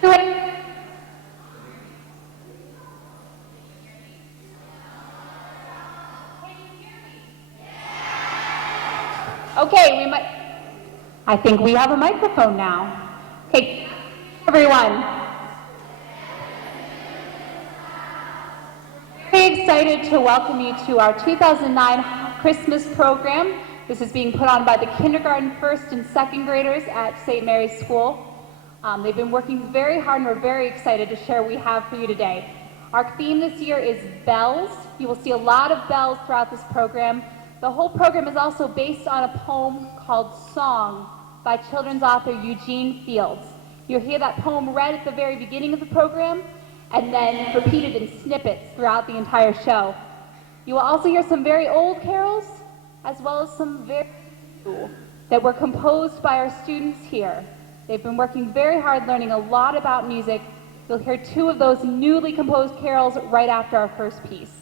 Do it. Okay, I think we have a microphone now. Okay, everyone. Very excited to welcome you to our 2009 Christmas program. This is being put on by the kindergarten, first and second graders at St. Mary's School. They've been working very hard and we're very excited to share what we have for you today. Our theme this year is bells. You will see a lot of bells throughout this program. The whole program is also based on a poem called Song by children's author Eugene Fields. You'll hear that poem read at the very beginning of the program and then repeated in snippets throughout the entire show. You will also hear some very old carols as well as some very new that were composed by our students here. They've been working very hard learning a lot about music. You'll hear two of those newly composed carols right after our first piece.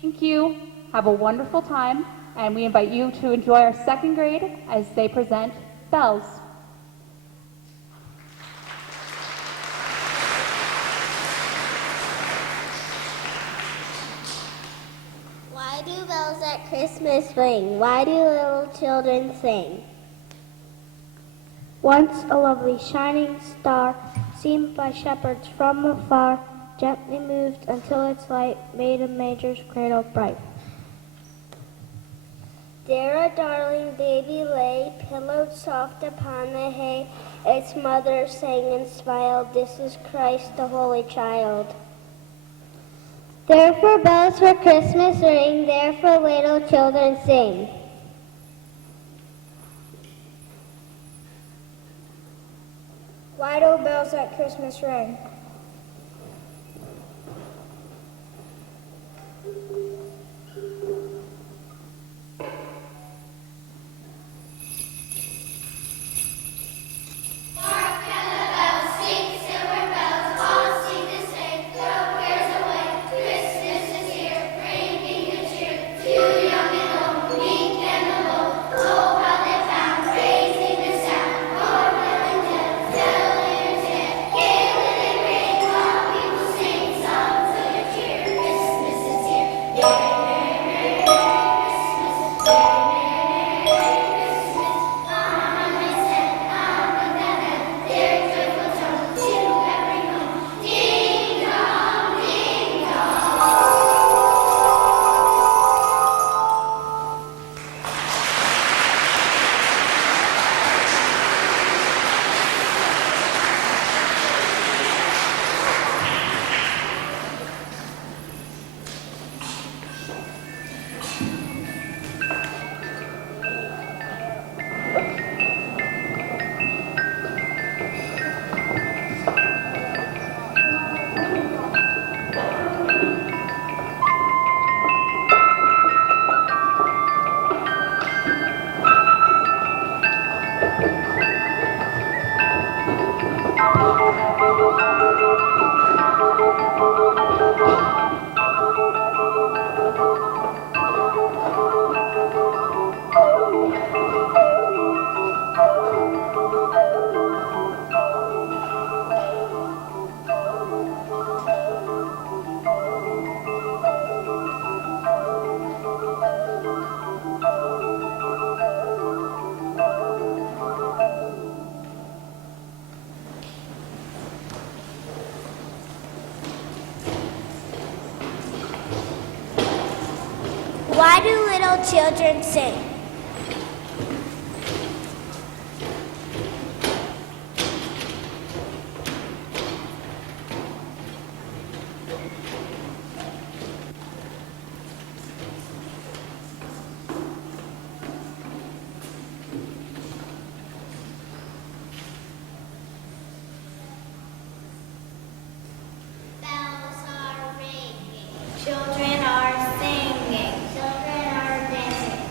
Thank you. Have a wonderful time, and we invite you to enjoy our second grade as they present Bells. Why do bells at Christmas ring? Why do little children sing? Once a lovely shining star, seen by shepherds from afar, gently moved until its light made a mager's cradle bright. There a darling baby lay, pillowed soft upon the hay. Its mother sang and smiled, this is Christ the Holy Child. Therefore bells for Christmas ring, therefore little children sing. Why do bells at Christmas ring? Why do little children sing? Bells are ringing, children are singing, children are dancing,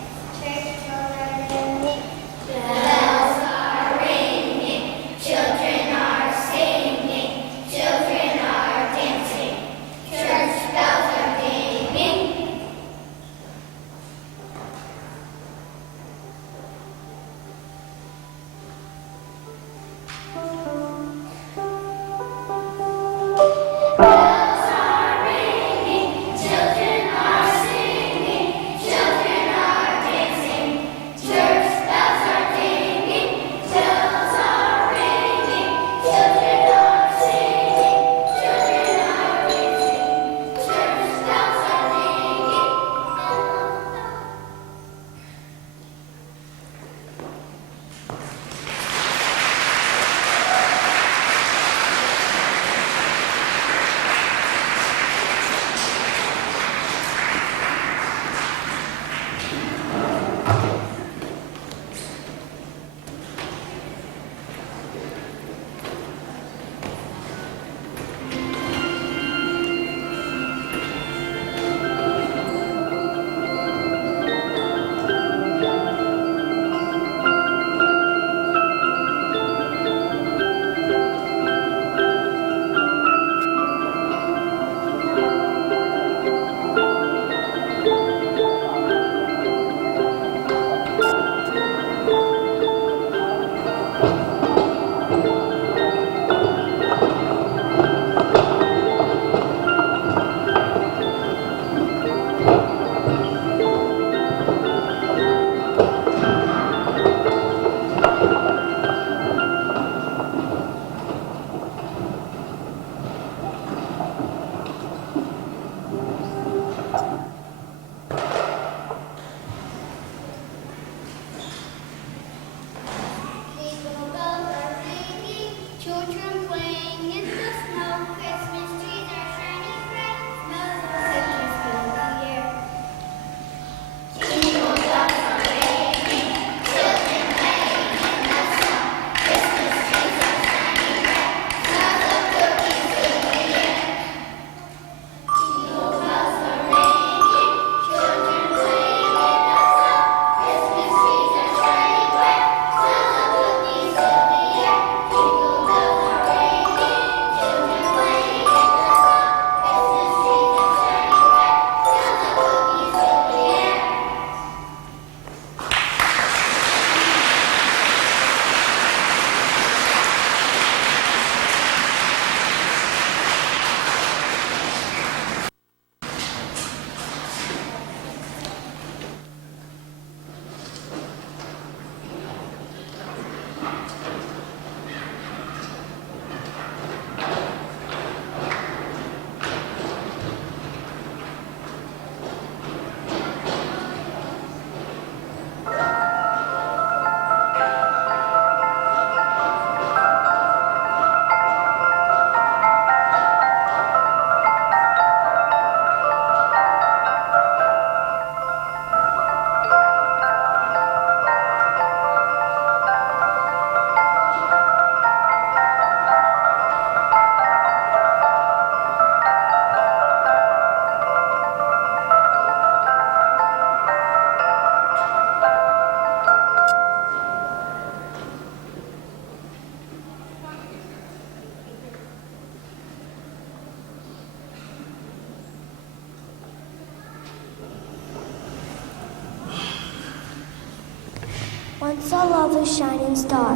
Once I love a shining star.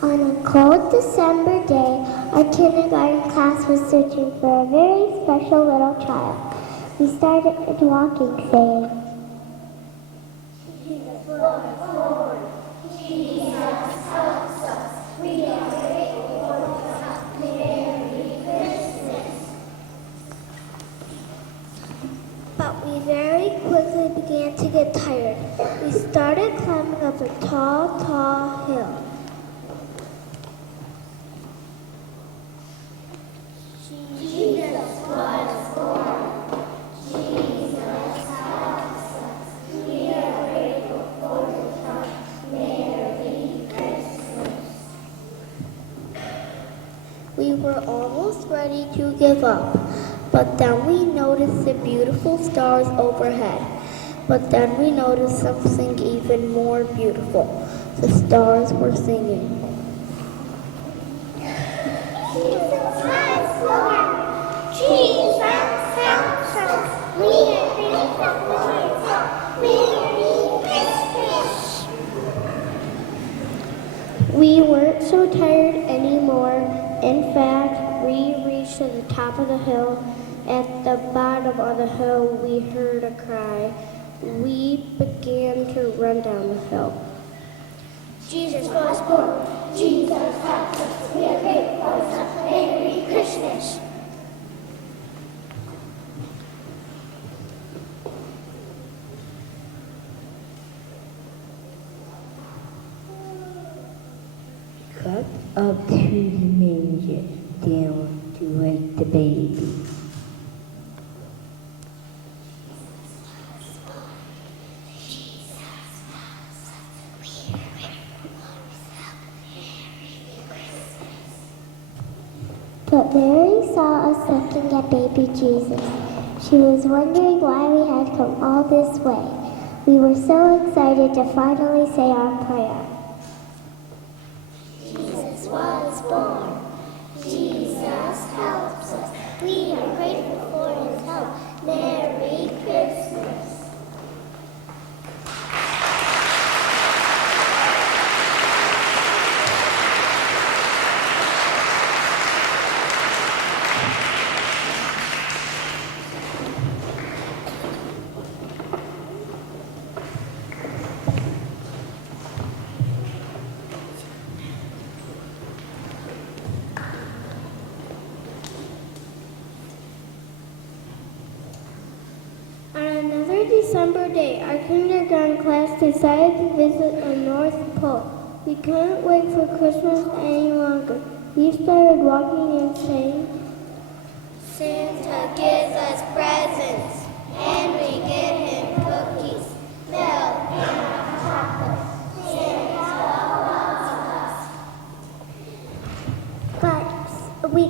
On a cold December day, our kindergarten class was searching for a very special little child. We started walking, saying, Jesus was born. Jesus helps us. We are grateful for Merry Christmas. But we very quickly began to get tired. We started climbing up a tall, tall hill. We were almost ready to give up, but then we noticed the beautiful stars overhead. But then we noticed something even more beautiful. The stars were singing. Jesus has born. Jesus helps us. We are grateful for His help. Merry Christmas. We weren't so tired anymore. In fact, we reached to the top of the hill. At the bottom of the hill, we heard a cry. We began to run down the hill. Jesus was born. Jesus helps us. We are grateful for His Merry Christmas. Cut up to the manger, down to wake the baby. But Mary saw us looking at baby Jesus. She was wondering why we had come all this way. We were so excited to finally say our prayer. Jesus was born. Jesus helps us. We are grateful for His help. Merry Christmas. On another December day, our kindergarten class decided to visit the North Pole. We couldn't wait for Christmas any longer. We started walking and saying, Santa gives us presents, and we give him cookies, milk, and chocolate. Santa loves us. But we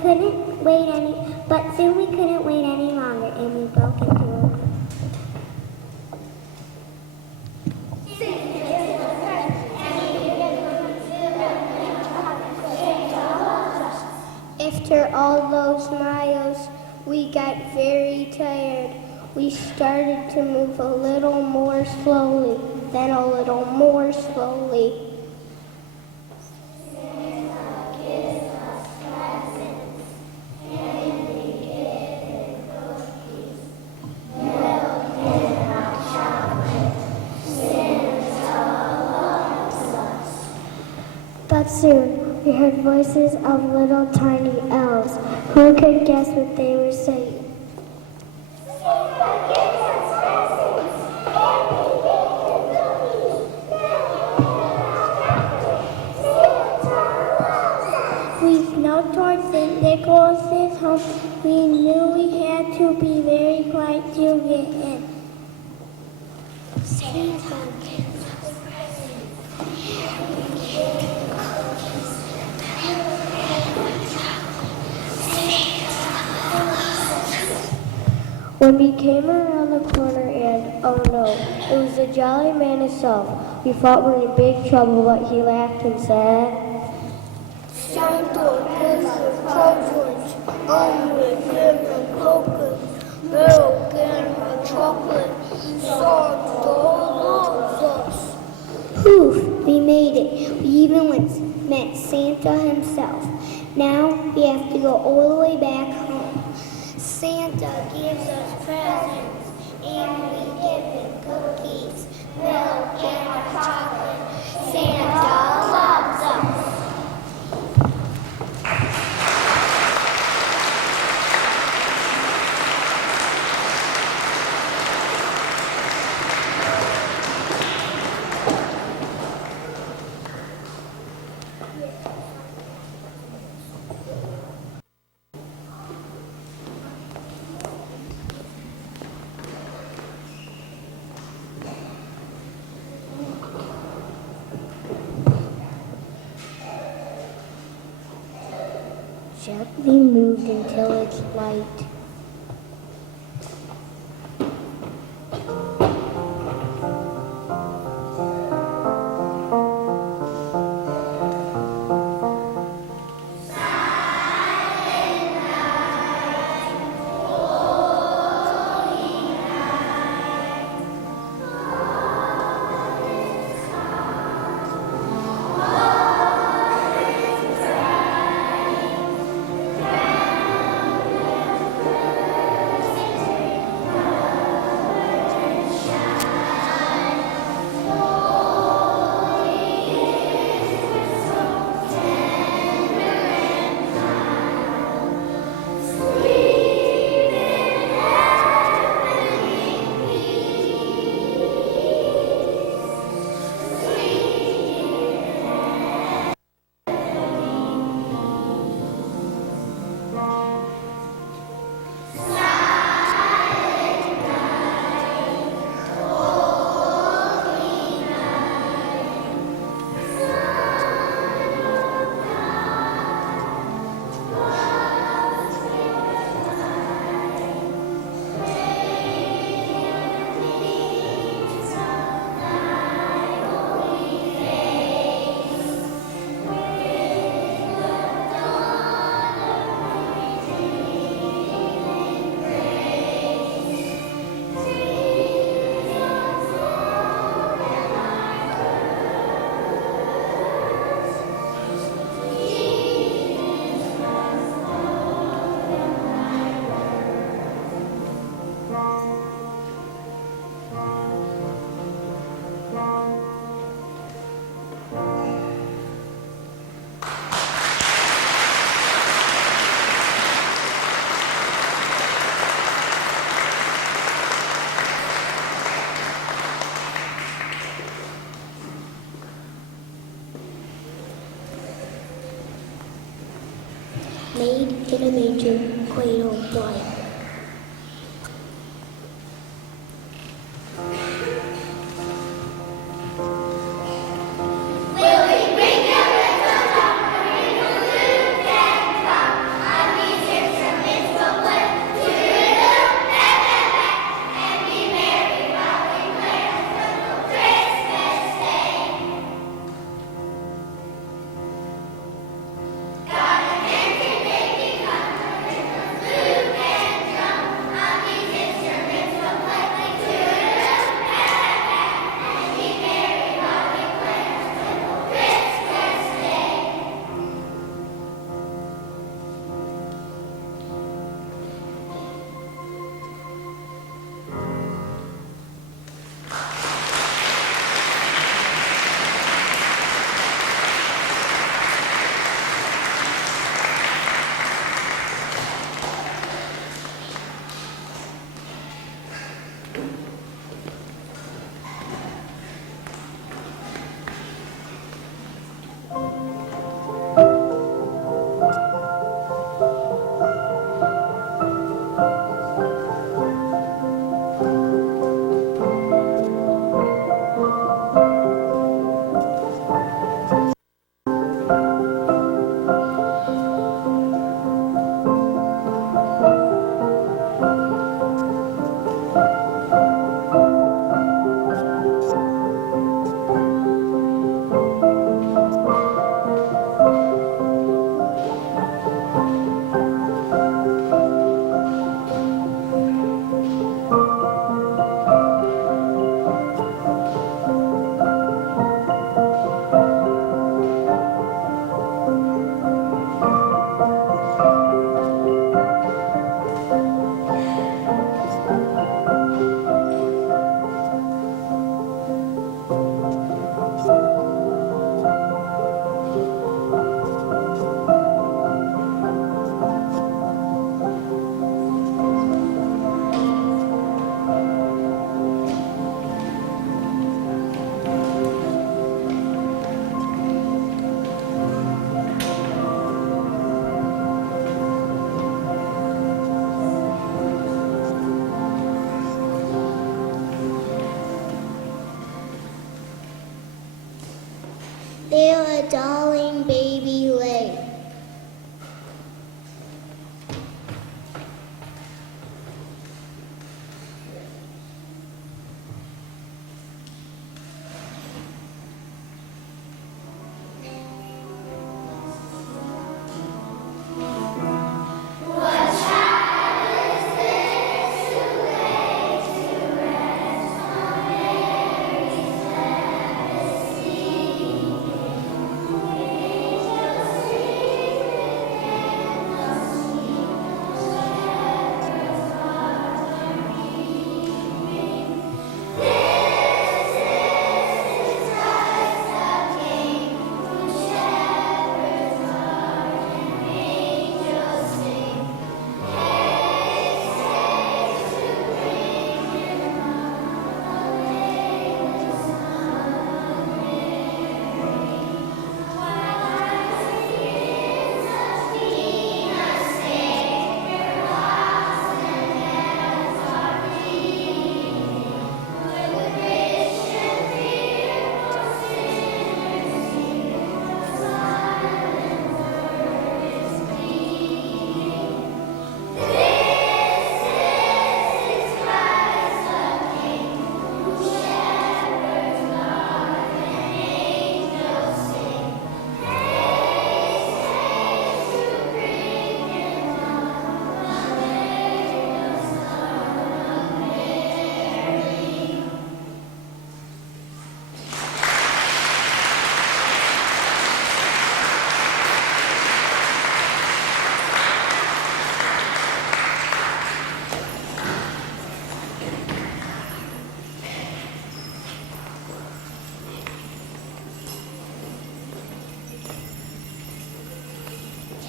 couldn't wait any. But soon we couldn't wait any longer, and we broke into a run. After all those We got very tired. We started to move a little more slowly, then a little more slowly. But soon we heard voices of little tiny elves. Who could guess what they were saying? We snuck towards St. Nicholas's home. We knew we had to be very quiet to get in. Santa gives us When we came around the corner and, oh no, it was the jolly man himself. We thought we were in big trouble, but he laughed and said, Santa gives us presents, underwear and cookies, milk and chocolate. Santa loves us. Poof, we made it. We even met Santa himself. Now we have to go all the way back home. Santa gives us presents, and we give him cookies, milk, and chocolate. Santa loves us. Gently moved until it's light. Made in a manger, cradle blind. darling baby lay.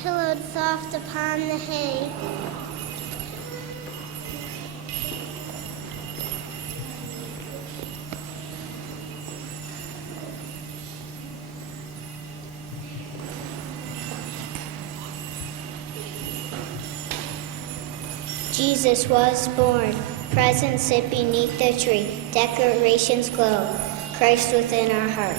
Pillowed soft upon the hay. Jesus was born, presents sit beneath the tree, decorations glow, Christ within our heart.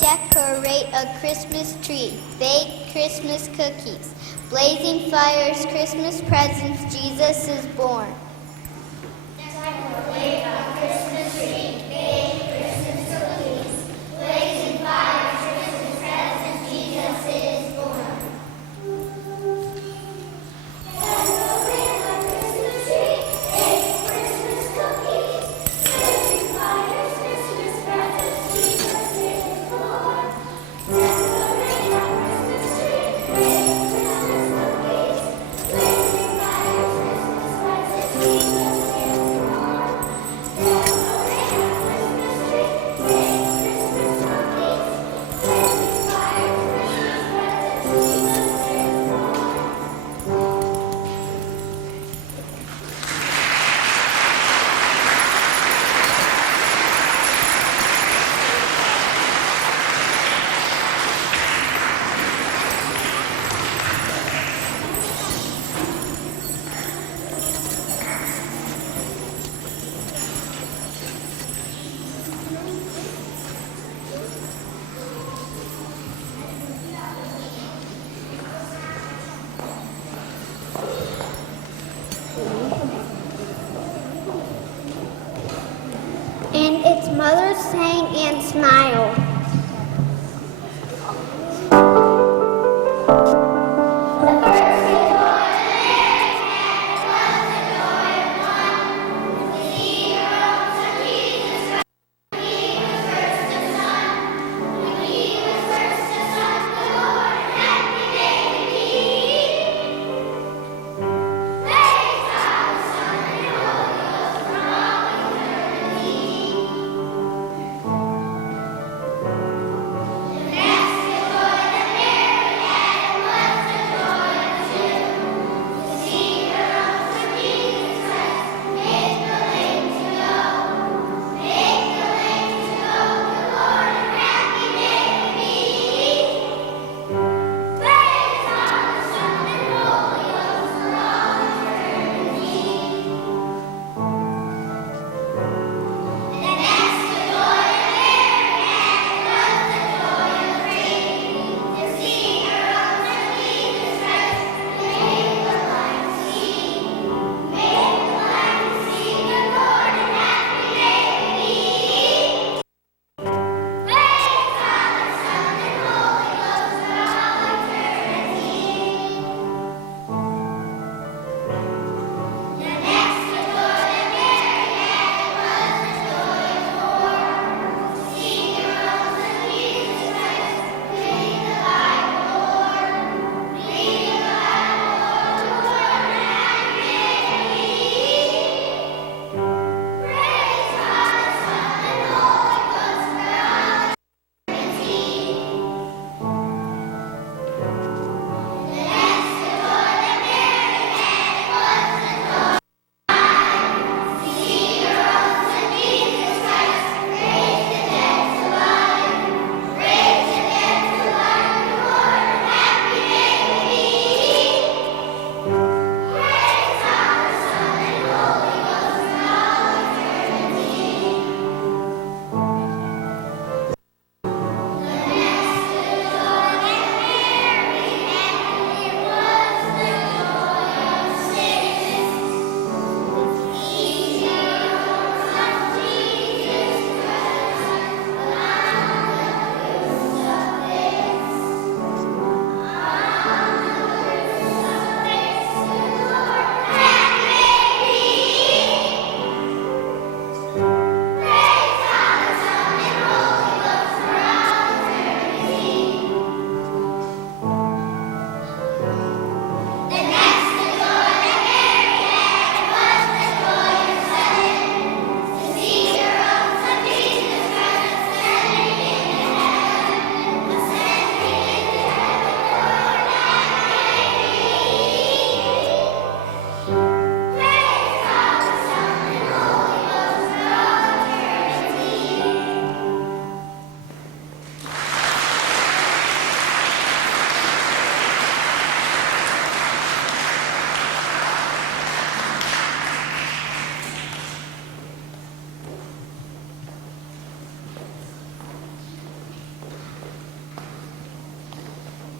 Decorate a Christmas tree, bake Christmas cookies, blazing fires, Christmas presents, Jesus is born. Decorate a Christmas tree, bake Christmas cookies, blazing fires, Christmas presents, Jesus is born. Decorate a Christmas tree, bake Christmas cookies, blazing fires, Christmas presents, Jesus is born. Decorate a Christmas tree, bake Christmas cookies, blazing fires, Christmas presents, and its mother sang and smiled.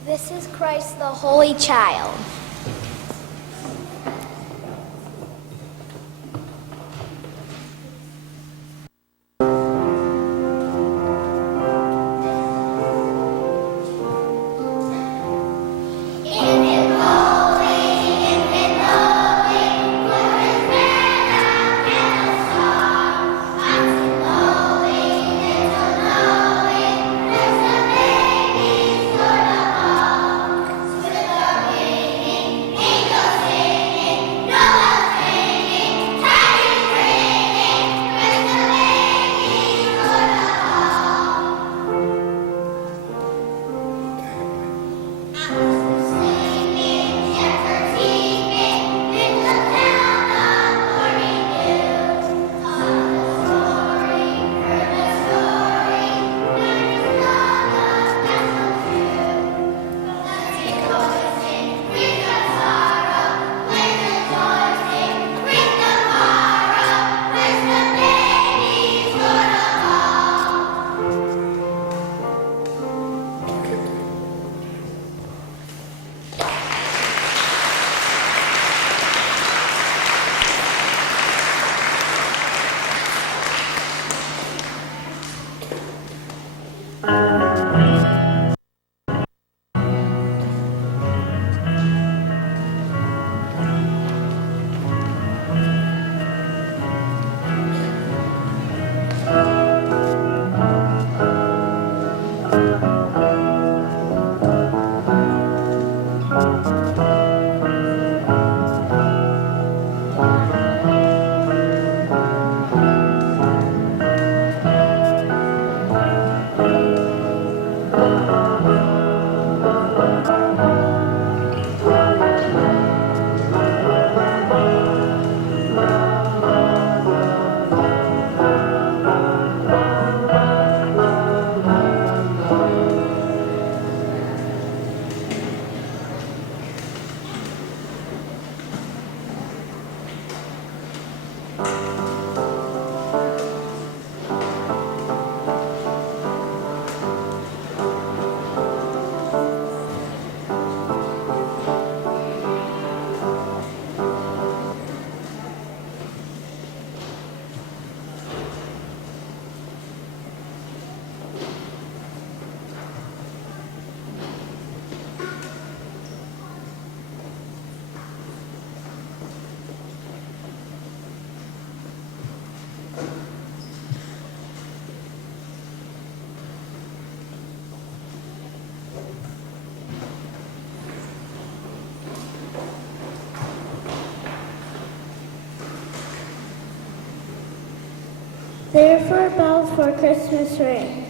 This is Christ the Holy Child. Baby, Therefore, bells for Christmas ring.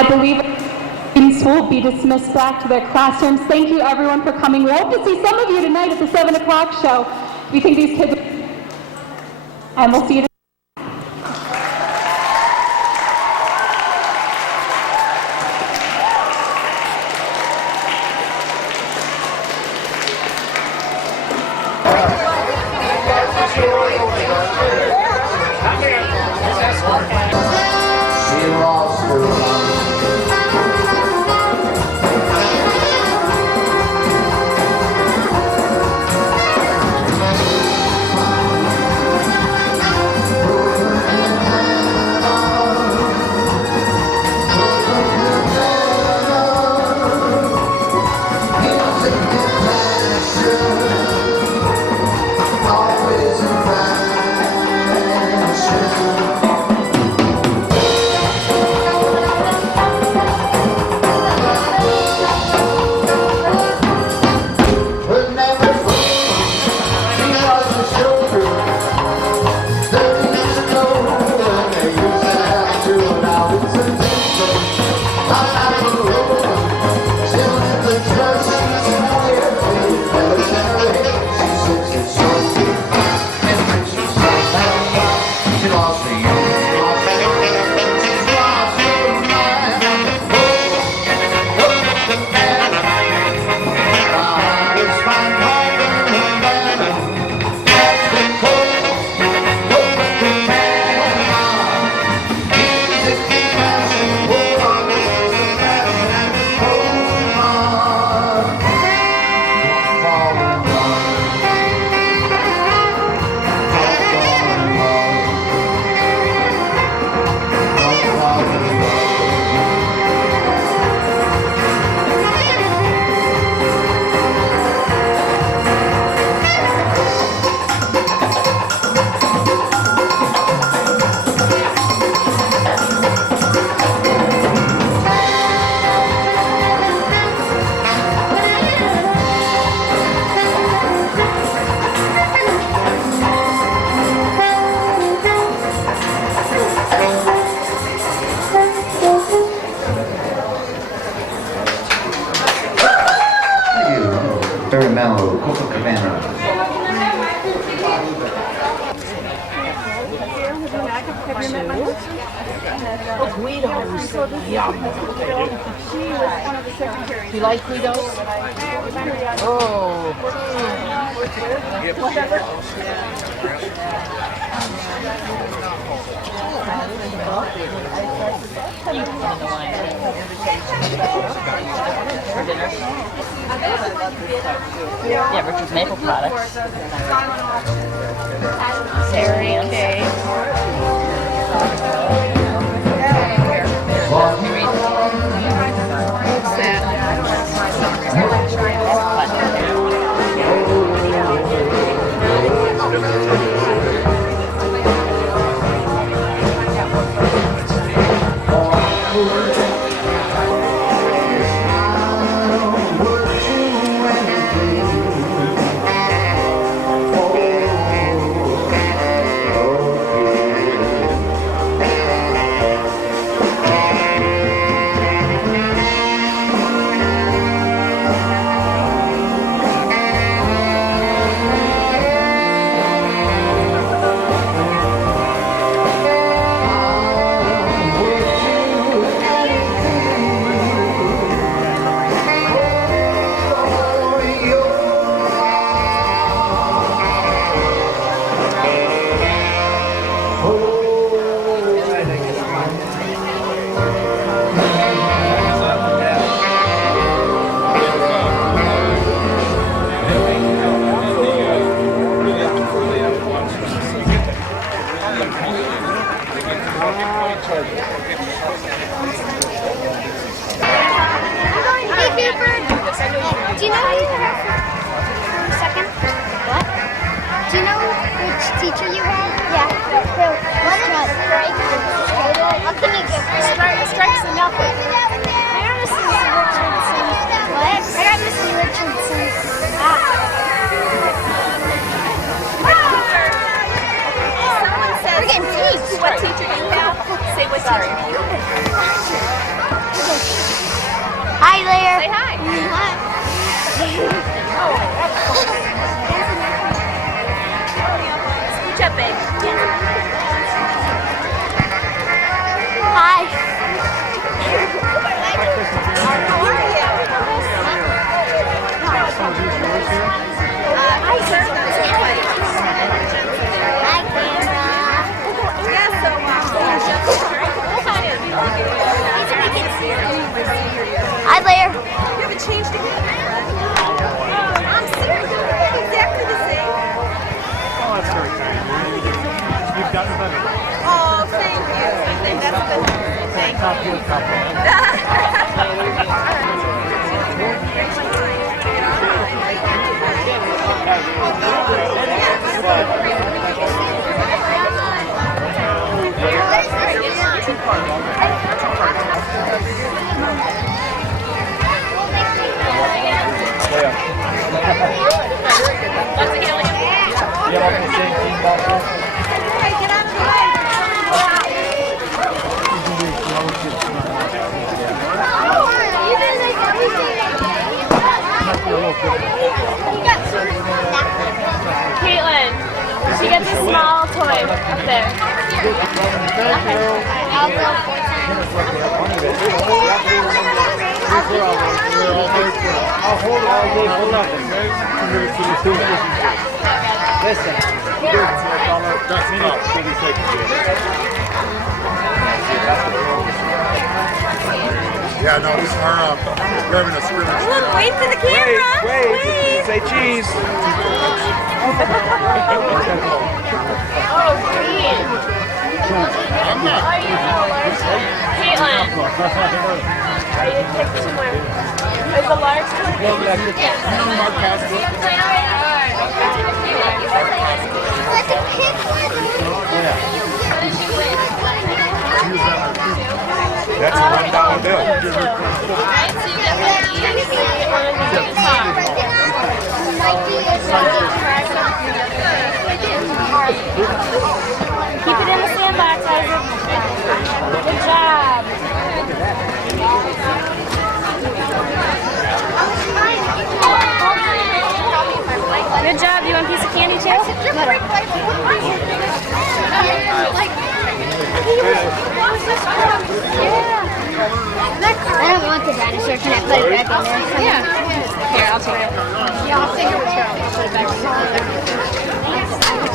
I believe students will be dismissed back to their classrooms. Thank you everyone for coming. We hope to see some of you tonight at the 7 o'clock show. We think these kids, and we'll see you tonight. She lost her mind. Always in fashion. But never she was a shoulder. 30 years ago, when they used to have to, now it's a different. I'm not a road. Still in the church, she's tired. Never sent her head. She said she's so sick. And when she's so sad, she lost her youth. She's lost her mind. Oh, the man. It's my mother and man. That's the cold. Oh, the man. Music and passion. Oh, there's a passion and it's holding on. Don't fall in love. Don't fall in love. Don't fall in love. Thank you. Very mellow. Copacabana. You like Guidos? Oh. For dinner? Yeah, Richard's Maple Products. Sarah Kay. Do you know who you had for a second? What? Do you know which teacher you had? Yeah. One of us strike. What can you give? Strikes and nothing. I got Mrs. Richardson. What? I got Mrs. Richardson. Someone says, we're getting teach. What teacher you have? Say what teacher you have. Caitlin, she gets a small toy up there. I'll go. I'll hold all day for nothing. Listen. That's Yeah, no, this is our, we're having a scrimmage. Look, wait for the camera. Wait. Say cheese. Oh, sweet. I'm not. Caitlin, are you pick two more? Is the large one? You know Mark Casper? That's a $1 bill. Alright, so you definitely one of the big top. Keep it in the sandbox, Isaac. Good job. Good job. You want a piece of candy I don't want the dinosaur. Can I put it back in there? Yeah. Here, I'll take it. Yeah, I'll take it. Put it back.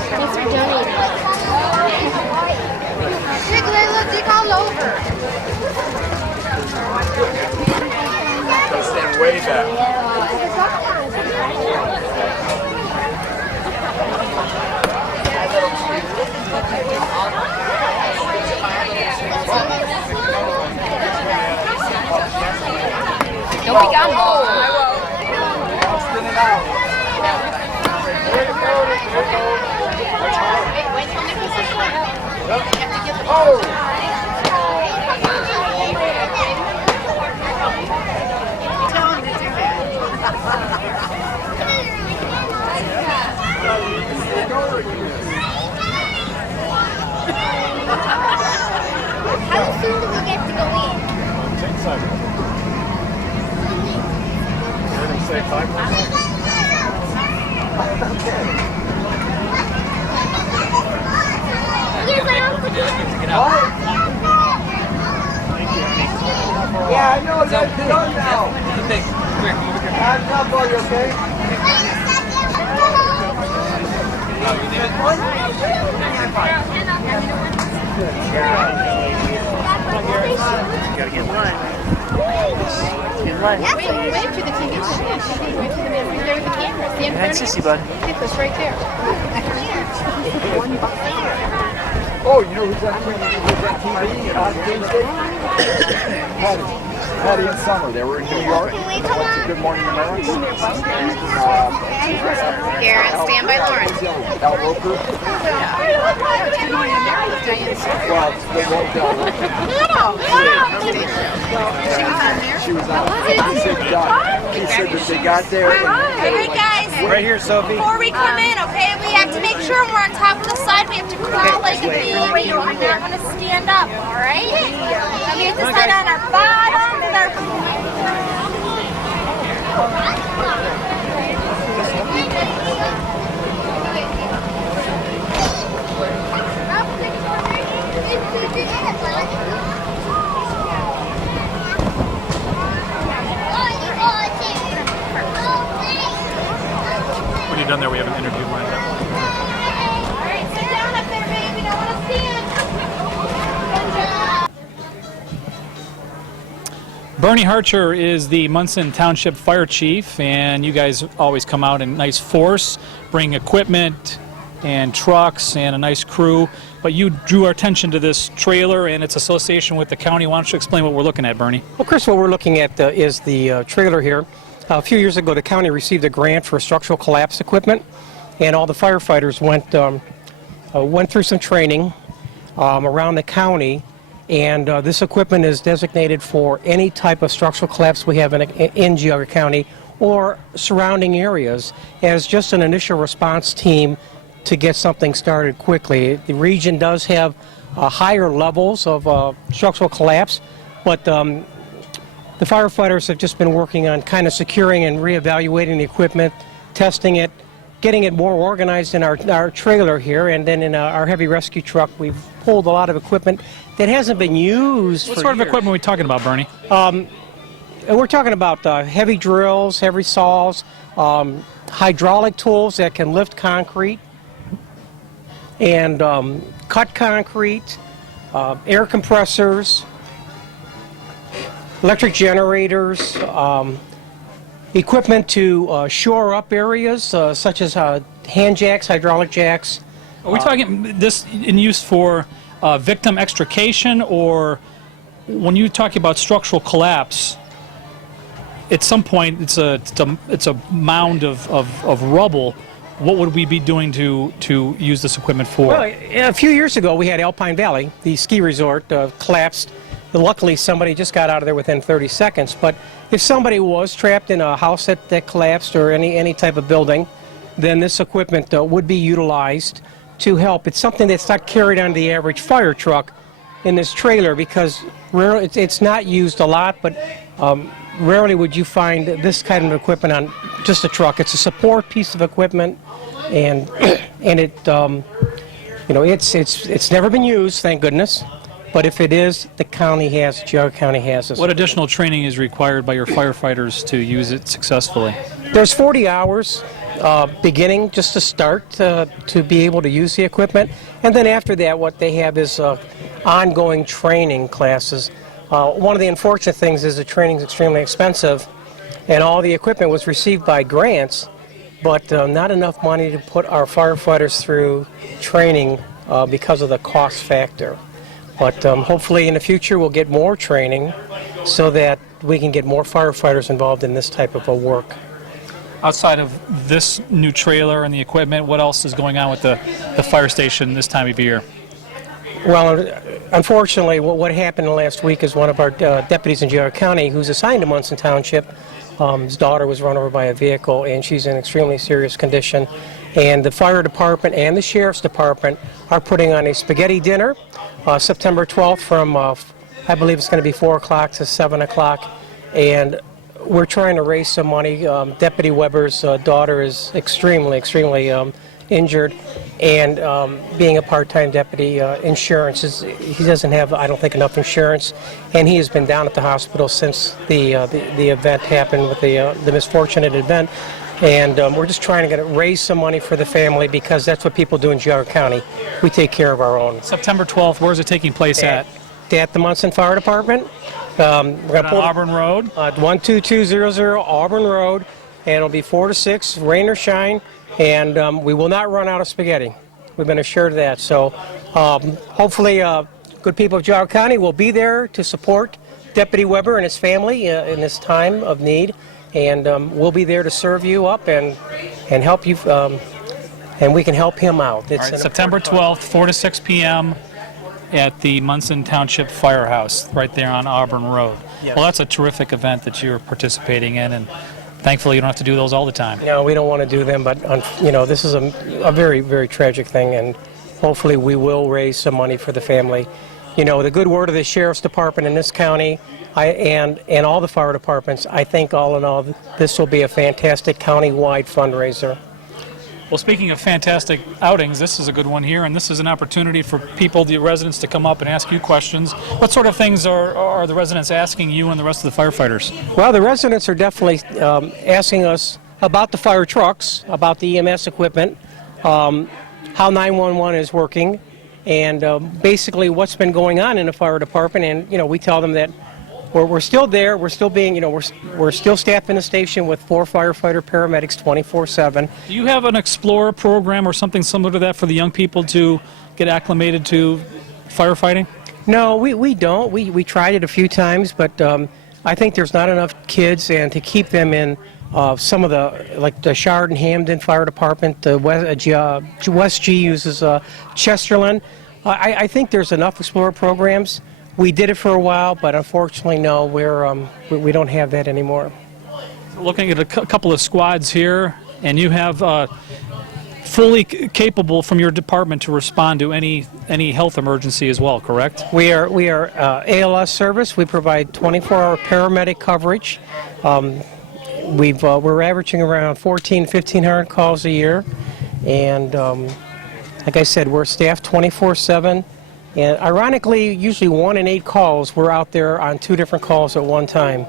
Thanks for donating. Look all over. Gotta stand way back. Don't be gone. I'll spin it out. How soon do we get to go in? 10 seconds. You're going to say 5 more seconds? Yeah, I know. You're done now. I'm not going, you okay? Gotta get one. Yeah, Wait for the TV. Wait for the man right there with the camera. Stand That's sissy, bud. Nicholas, right there. Oh, you know who's on TV on Wednesday? Patty and Summer. They were in New York. Went to Good Morning America. Garrett, stand by Lawrence. Al Roker. Well, they won't Al Roker. She was on. She said that they got there. Hey guys, Right here, Sophie. before we come in, okay, we have to make sure we're on top of the slide. We have to crawl like a baby. We're not going to stand up, all right? And we have to sit on our bottom and our... When you're done there, we have an interview lined up. All right, sit down up there, baby. Don't want to stand. Good job. Bernie Harcher is the Munson Township Fire Chief, and you guys always come out in nice force, bring equipment and trucks and a nice crew, but you drew our attention to this trailer and its association with the county. Why don't you explain what we're looking at, Bernie? Well, Chris, what we're looking at is the trailer here. A few years ago, the county received a grant for structural collapse equipment, and all the firefighters went through some training around the county, and this equipment is designated for any type of structural collapse we have in Geauga County or surrounding areas as just an initial response team to get something started quickly. The region does have higher levels of structural collapse, but the firefighters have just been working on kind of securing and reevaluating the equipment, testing it, getting it more organized in our trailer here, and then in our heavy rescue truck we've pulled a lot of equipment that hasn't been used What for sort of years. equipment are we talking about, Bernie? We're talking about heavy drills, heavy saws, hydraulic tools that can lift concrete and cut concrete, air compressors, electric generators, equipment to shore up areas such as hand jacks, hydraulic jacks. Are we talking this in use for victim extrication, or when you talk about structural collapse, at some point it's a mound of rubble? What would we be doing to use this equipment for? Well, a few years ago we had Alpine Valley, the ski resort, collapsed. Luckily somebody just got out of there within 30 seconds. But if somebody was trapped in a house that collapsed or any type of building, then this equipment would be utilized to help. It's something that's not carried on the average fire truck in this trailer because it's not used a lot, but rarely would you find this kind of equipment on just a truck. It's a support piece of equipment, and it it's never been used, thank goodness. But if it is, the county has, Geauga County has this. What additional training is required by your firefighters to use it successfully? There's 40 hours beginning just to start to be able to use the equipment. And then after that, what they have is ongoing training classes. One of the unfortunate things is the training is extremely expensive, and all the equipment was received by grants, but not enough money to put our firefighters through training because of the cost factor. But hopefully in the future we'll get more training so that we can get more firefighters involved in this type of a work. Outside of this new trailer and the equipment, what else is going on with the fire station this time of year? Well, unfortunately, what happened last week is one of our deputies in Geauga County, who's assigned to Munson Township, his daughter was run over by a vehicle, and she's in extremely serious condition. And the fire department and the sheriff's department are putting on a spaghetti dinner September 12th from, I believe it's going to be 4 o'clock to 7 o'clock. And we're trying to raise some money. Deputy Weber's daughter is extremely injured, and being a part-time deputy, insurance he doesn't have, I don't think, enough insurance, and he has been down at the hospital since the event happened with the misfortunate event. And we're just trying to raise some money for the family because that's what people do in Geauga County. We take care of our own. September 12th, where is it taking place at? At the Munson Fire Department. We're going to pull Auburn Road? 12200 Auburn Road, and it'll be 4 to 6, rain or shine, and we will not run out of spaghetti. We've been assured of that. So hopefully good people of Geauga County will be there to support Deputy Weber and his family in this time of need. And we'll be there to serve you up and help you, and we can help him out. It's September 12th, 4 to 6 p.m. at the Munson Township Firehouse, right there on Auburn Road. Yes. Well, that's a terrific event that you're participating in, and thankfully you don't have to do those all the time. No, we don't want to do them, but this is a very, very tragic thing, and hopefully we will raise some money for the family. The good word of the sheriff's department in this county and all the fire departments, I think all in all, this will be a fantastic county-wide fundraiser. Well, speaking of fantastic outings, this is a good one here, and this is an opportunity for people, the residents, to come up and ask you questions. What sort of things are the residents asking you and the rest of the firefighters? Well, the residents are definitely asking us about the fire trucks, about the EMS equipment, how 911 is working, and basically what's been going on in the fire department. And we tell them that we're still there. We're still being, we're still staffing the station with 4 firefighter paramedics 24/7. Do you have an Explorer program or something similar to that for the young people to get acclimated to firefighting? No, we don't. We tried it a few times, but I think there's not enough kids, and to keep them in some of the Shard and Hamden Fire Department, the West G uses Chesterland. I think there's enough Explorer programs. We did it for a while, but unfortunately, no, we don't have that anymore. looking at a couple of squads here, and you have fully capable from your department to respond to any health emergency as well, correct? We are ALS service. We provide 24-hour paramedic coverage. We're averaging around 1,500 calls a year, and like I said, we're staffed 24/7. And ironically, usually 1 in 8 calls, we're out there on 2 different calls at one time.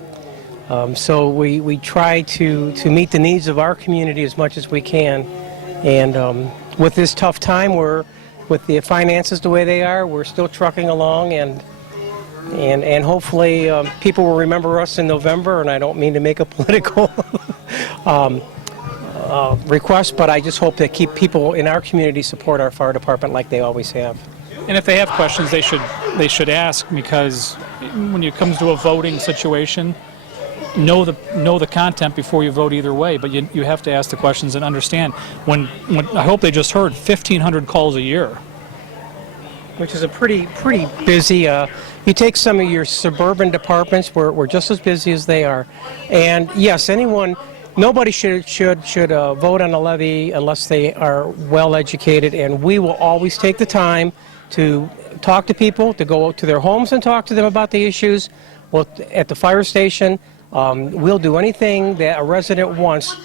So we try to meet the needs of our community as much as we can. And with this tough time, with the finances the way they are, we're still trucking along, and hopefully people will remember us in November. And I don't mean to make a political request, but I just hope that people in our community support our fire department like they always have. And if they have questions, they should ask, because when it comes to a voting situation, know the content before you vote either way. But you have to ask the questions and understand. When I hope they just heard 1,500 calls a year, which is a pretty busy. You take some of your suburban departments, we're just as busy as they are. And yes, nobody should vote on a levy unless they are well educated, and we will always take the time to talk to people, to go to their homes and talk to them about the issues. Well, at the fire station, we'll do anything that a resident wants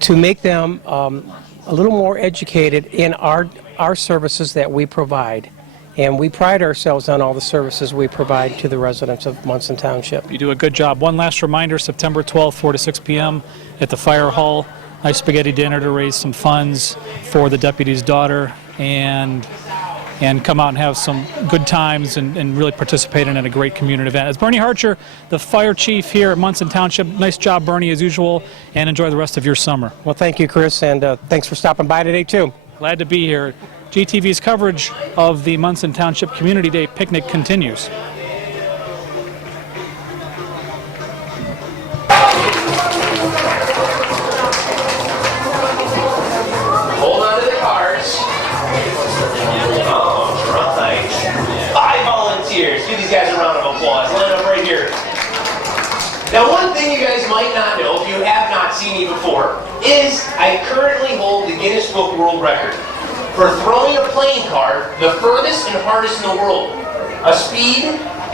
to make them a little more educated in our services that we provide. And we pride ourselves on all the services we provide to the residents of Munson Township. you do a good job. One last reminder, September 12th, 4 to 6 p.m. at the Fire Hall. Nice spaghetti dinner to raise some funds for the deputy's daughter, and come out and have some good times and really participate in a great community event. It's Bernie Harcher, the fire chief here at Munson Township. Nice job, Bernie, as usual, and enjoy the rest of your summer. Well, thank you, Chris, and thanks for stopping by today, too. Glad to be here. GTV's coverage of the Munson Township Community Day picnic continues. Hold on to the cards. All right. 5 volunteers. Give these guys a round of applause. Line up right here. Now, one thing you guys might not know, if you have not seen me before, is I currently hold the Guinness Book World Record for throwing a playing card the furthest and hardest in the world. A speed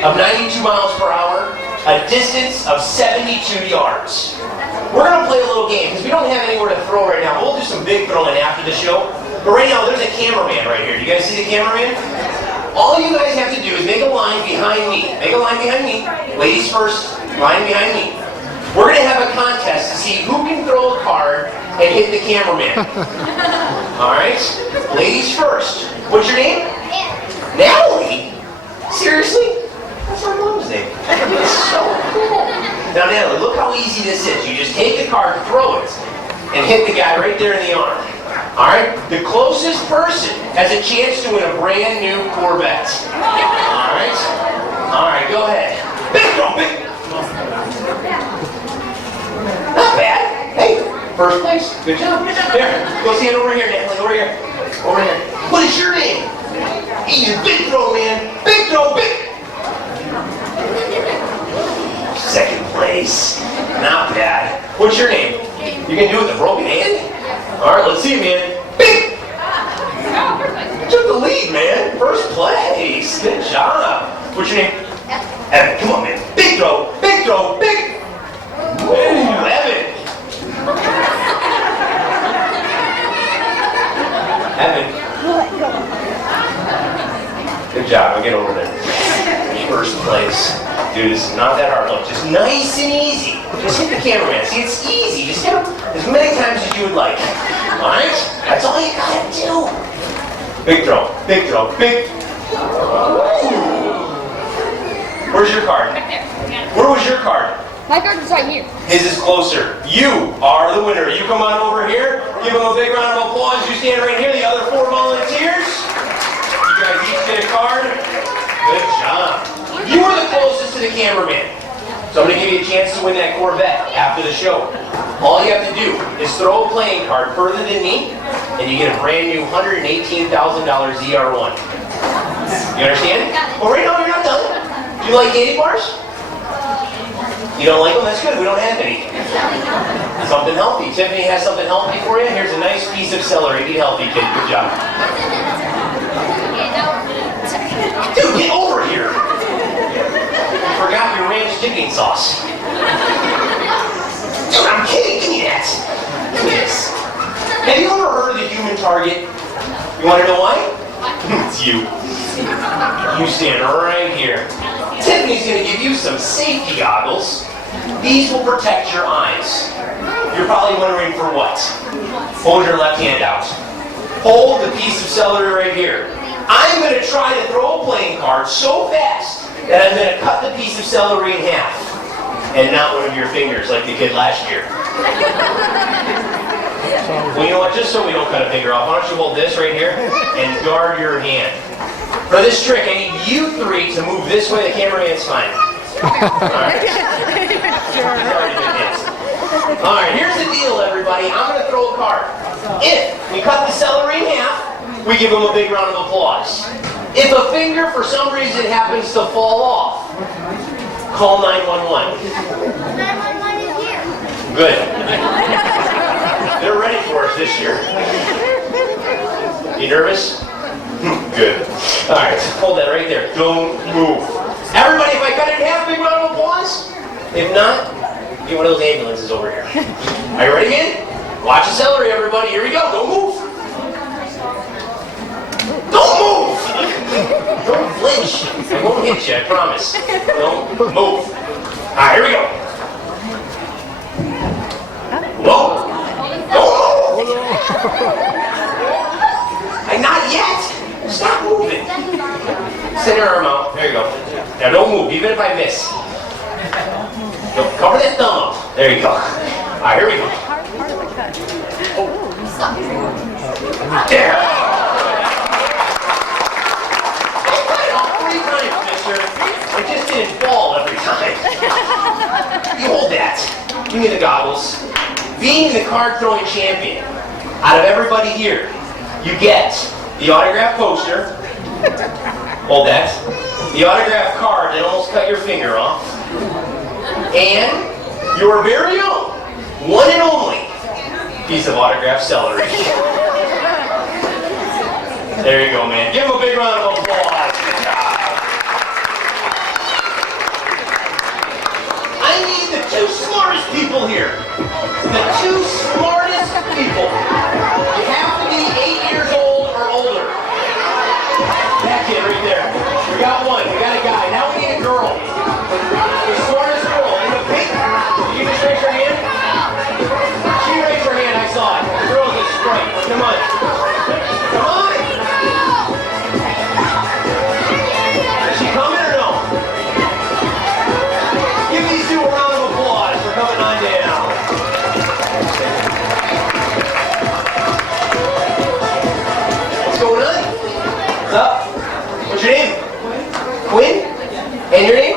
of 92 miles per hour, a distance of 72 yards. We're going to play a little game because we don't have anywhere to throw right now. We'll do some big throwing after the show. But right now, there's a cameraman right here. Do you guys see the cameraman? All you guys have to do is make a line behind me. Make a line behind me. Ladies first, line behind me. We're going to have a contest to see who can throw a card and hit the cameraman. All right? Ladies first. What's your name? Natalie. Seriously? That's our mom's name. That's so cool. Now, Natalie, look how easy this is. You just take the card, throw it, and hit the guy right there in the arm. All right? The closest person has a chance to win a brand new Corvette. All right? All right, go ahead. Big throw, big. Not bad. Hey, first place. Good job. Here, go stand over here, Natalie. Over here. Over here. What is your name? Easy, big throw, man. Big throw, big. Second place. Not bad. What's your name? You can do it with a broken hand? All right, let's see, man. Big. You took the lead, man. First place. Good job. What's your name? Evan. Come on, man. Big throw. Big throw. Big. Ooh, Evan. Evan. Good job. I'll get over there. First place. Dude, this is not that hard. Look, just nice and easy. Just hit the cameraman. See, it's easy. Just hit him as many times as you would like. All right? That's all you gotta do. Big throw. Big throw. Big. Ooh. Where's your card? Where was your card? My card is right here. His is closer. You are the winner. You come on over here. Give him a big round of applause. You stand right here. The other 4 volunteers. You guys each get a card. Good job. You were the closest to the cameraman. So I'm going to give you a chance to win that Corvette after the show. All you have to do is throw a playing card further than me, and you get a brand new $118,000 ZR1. You understand? Well, right now you're not done. Do you like candy bars? You don't like them? That's good. We don't have any. Something healthy. Tiffany has something healthy for you. Here's a nice piece of celery. Eat healthy, kid. Good job. Dude, get over here. You forgot your ranch dipping sauce. Dude, I'm kidding. Give me that. Give me this. Have you ever heard of the human target? You want to know why? It's you. You stand right here. Tiffany's going to give you some safety goggles. These will protect your eyes. You're probably wondering for what? Hold your left hand out. Hold the piece of celery right here. I'm going to try to throw a playing card so fast that I'm going to cut the piece of celery in half. And not one of your fingers like the kid last year. Well, you know what? Just so we don't cut a finger off, why don't you hold this right here and guard your hand. For this trick, I need you three to move this way. The cameraman's fine. Alright. Alright, here's the deal, everybody. I'm going to throw a card. If we cut the celery in half, we give them a big round of applause. If a finger, for some reason, happens to fall off, call 911. 911 is here. Good. They're ready for us this year. You nervous? Good. All right, hold that right there. Don't move. Everybody, if I cut it in half, big round of applause. If not, get one of those ambulances over here. Are you ready again? Watch the celery, everybody. Here we go. Don't move. Don't move. Don't flinch. I won't hit you, I promise. Don't move. All right, here we go. Whoa. Don't move. Not yet. Stop moving. Send your arm out. There you go. Now don't move, even if I miss. No, cover that thumb up. There you go. All right, here we go. There. I cut it off 3 times, mister. It just didn't fall every time. You hold that. Give me the goggles. Being the card throwing champion, out of everybody here, you get the autograph poster. Hold that. The autograph card that almost cut your finger off. And your very own, one and only, piece of autographed celery. There you go, man. Give him a big round of applause. Good job. I need the 2 smartest people here. The 2 smartest people. You have to be 8 years old or older. That kid right there. We got one. We got a guy. Now we need a girl. The smartest girl in the pink. Did you just raise your hand? She raised her hand. I saw it. The girl's a sprite. Come on. Come on. Is she coming or no? Give these 2 a round of applause for coming on down. What's going on? What's up? What's your name? Quinn? And your name?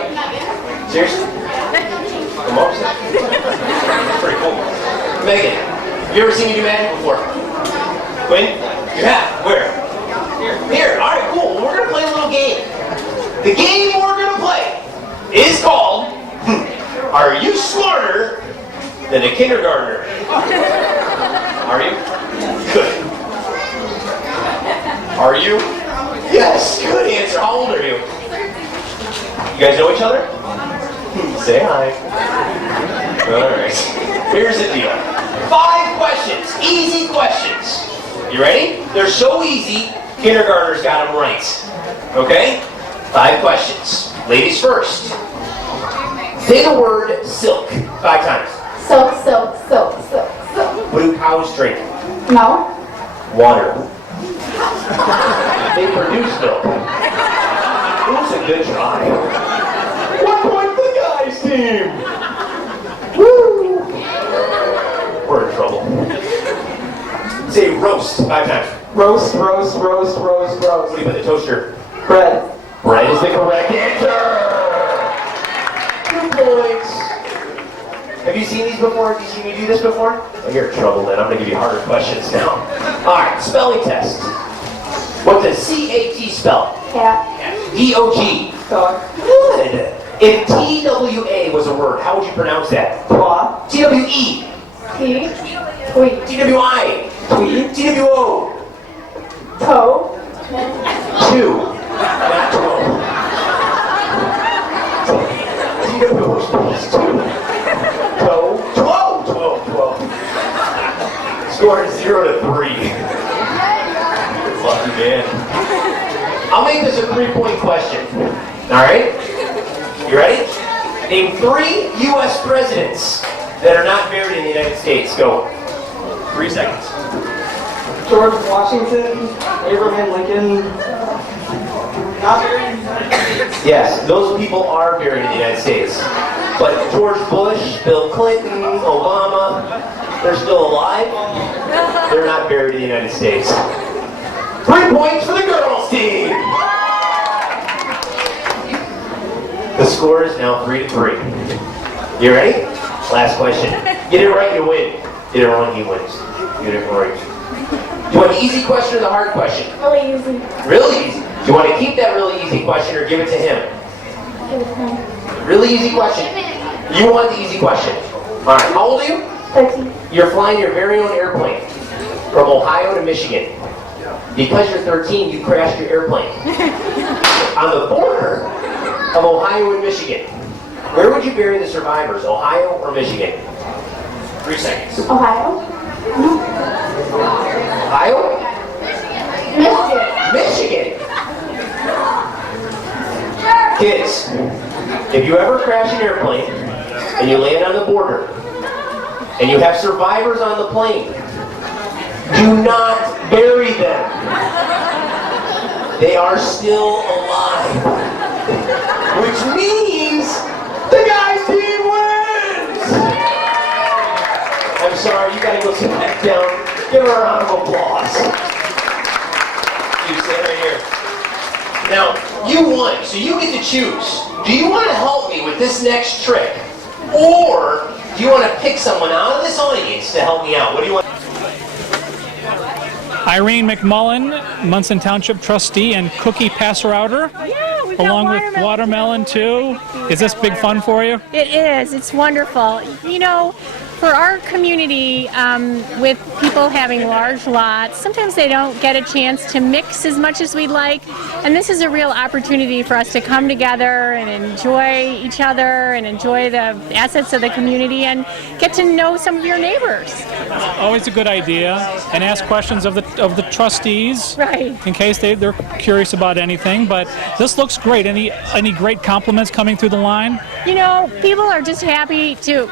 Seriously? Come on. Pretty cool. Megan, have you ever seen me do magic before? Quinn? You have? Where? Here. All right, cool. Well, we're going to play a little game. The game we're going to play is called Are You Smarter Than a Kindergartner? Are you? Good. Are you? Yes, good answer. How old are you? You guys know each other? Say hi. Alright. Here's the deal. 5 questions. Easy questions. You ready? They're so easy, kindergartners got them right. Okay? 5 questions. Ladies first. Say the word silk 5 times. Silk, silk, silk, silk, silk. What do cows drink? No. Water. They produce milk. It was a good try. 1 point for the guys team. Woo! We're in trouble. Say roast 5 times. Roast, roast, roast, roast, roast. What do you put in the toaster? Bread. Bread is the correct answer. 2 points. Have you seen these before? Have you seen me do this before? Oh, you're in trouble then. I'm going to give you harder questions now. Alright, spelling test. What does C-A-T spell? Cat. D-O-G. Dog. Good. If T-W-A was a word, how would you pronounce that? Claw. T-W-E. T. Tweet. T-W-I. Tweet. T-W-O. Toe. 2. Not 12. T-W-O is 2. Toe. 12. 12. 12. Score is 0-3. Lucky man. I'll make this a 3-point question. Alright? You ready? Name 3 U.S. presidents that are not buried in the United States. Go. 3 seconds. George Washington, Abraham Lincoln. Not buried in the United States. Yes, those people are buried in the United States. But George Bush, Bill Clinton, Obama, they're still alive. They're not buried in the United States. 3 points for the girls team. The score is now 3-3. You ready? Last question. Get it right, you win. Get it wrong, he wins. Get it right. Do you want the easy question or the hard question? Really easy. Really easy. Do you want to keep that really easy question or give it to him? Really easy question. You want the easy question. All right, how old are you? 13. You're flying your very own airplane from Ohio to Michigan. Because you're 13, you crashed your airplane. On the border of Ohio and Michigan. Where would you bury the survivors, Ohio or Michigan? 3 seconds. Ohio. Ohio? Michigan. Michigan. Kids, if you ever crash an airplane and you land on the border and you have survivors on the plane, do not bury them. They are still alive. Which means the guys' team wins! I'm sorry, you gotta go sit back down. Give her a round of applause. You sit right here. Now, you won, so you get to choose. Do you want to help me with this next trick? Or do you want to pick someone out of this audience to help me out? What do you want? Irene McMullen, Munson Township trustee, and cookie passer outer. Yeah, we've along got with watermelon too. Is this big fun for you? It is. It's wonderful. You know, for our community, with people having large lots, sometimes they don't get a chance to mix as much as we'd like, and this is a real opportunity for us to come together and enjoy each other and enjoy the assets of the community and get to know some of your neighbors. Always a good idea, and ask questions of the trustees, right? In case they're curious about anything. But this looks great. Any great compliments coming through the line? You know, people are just happy to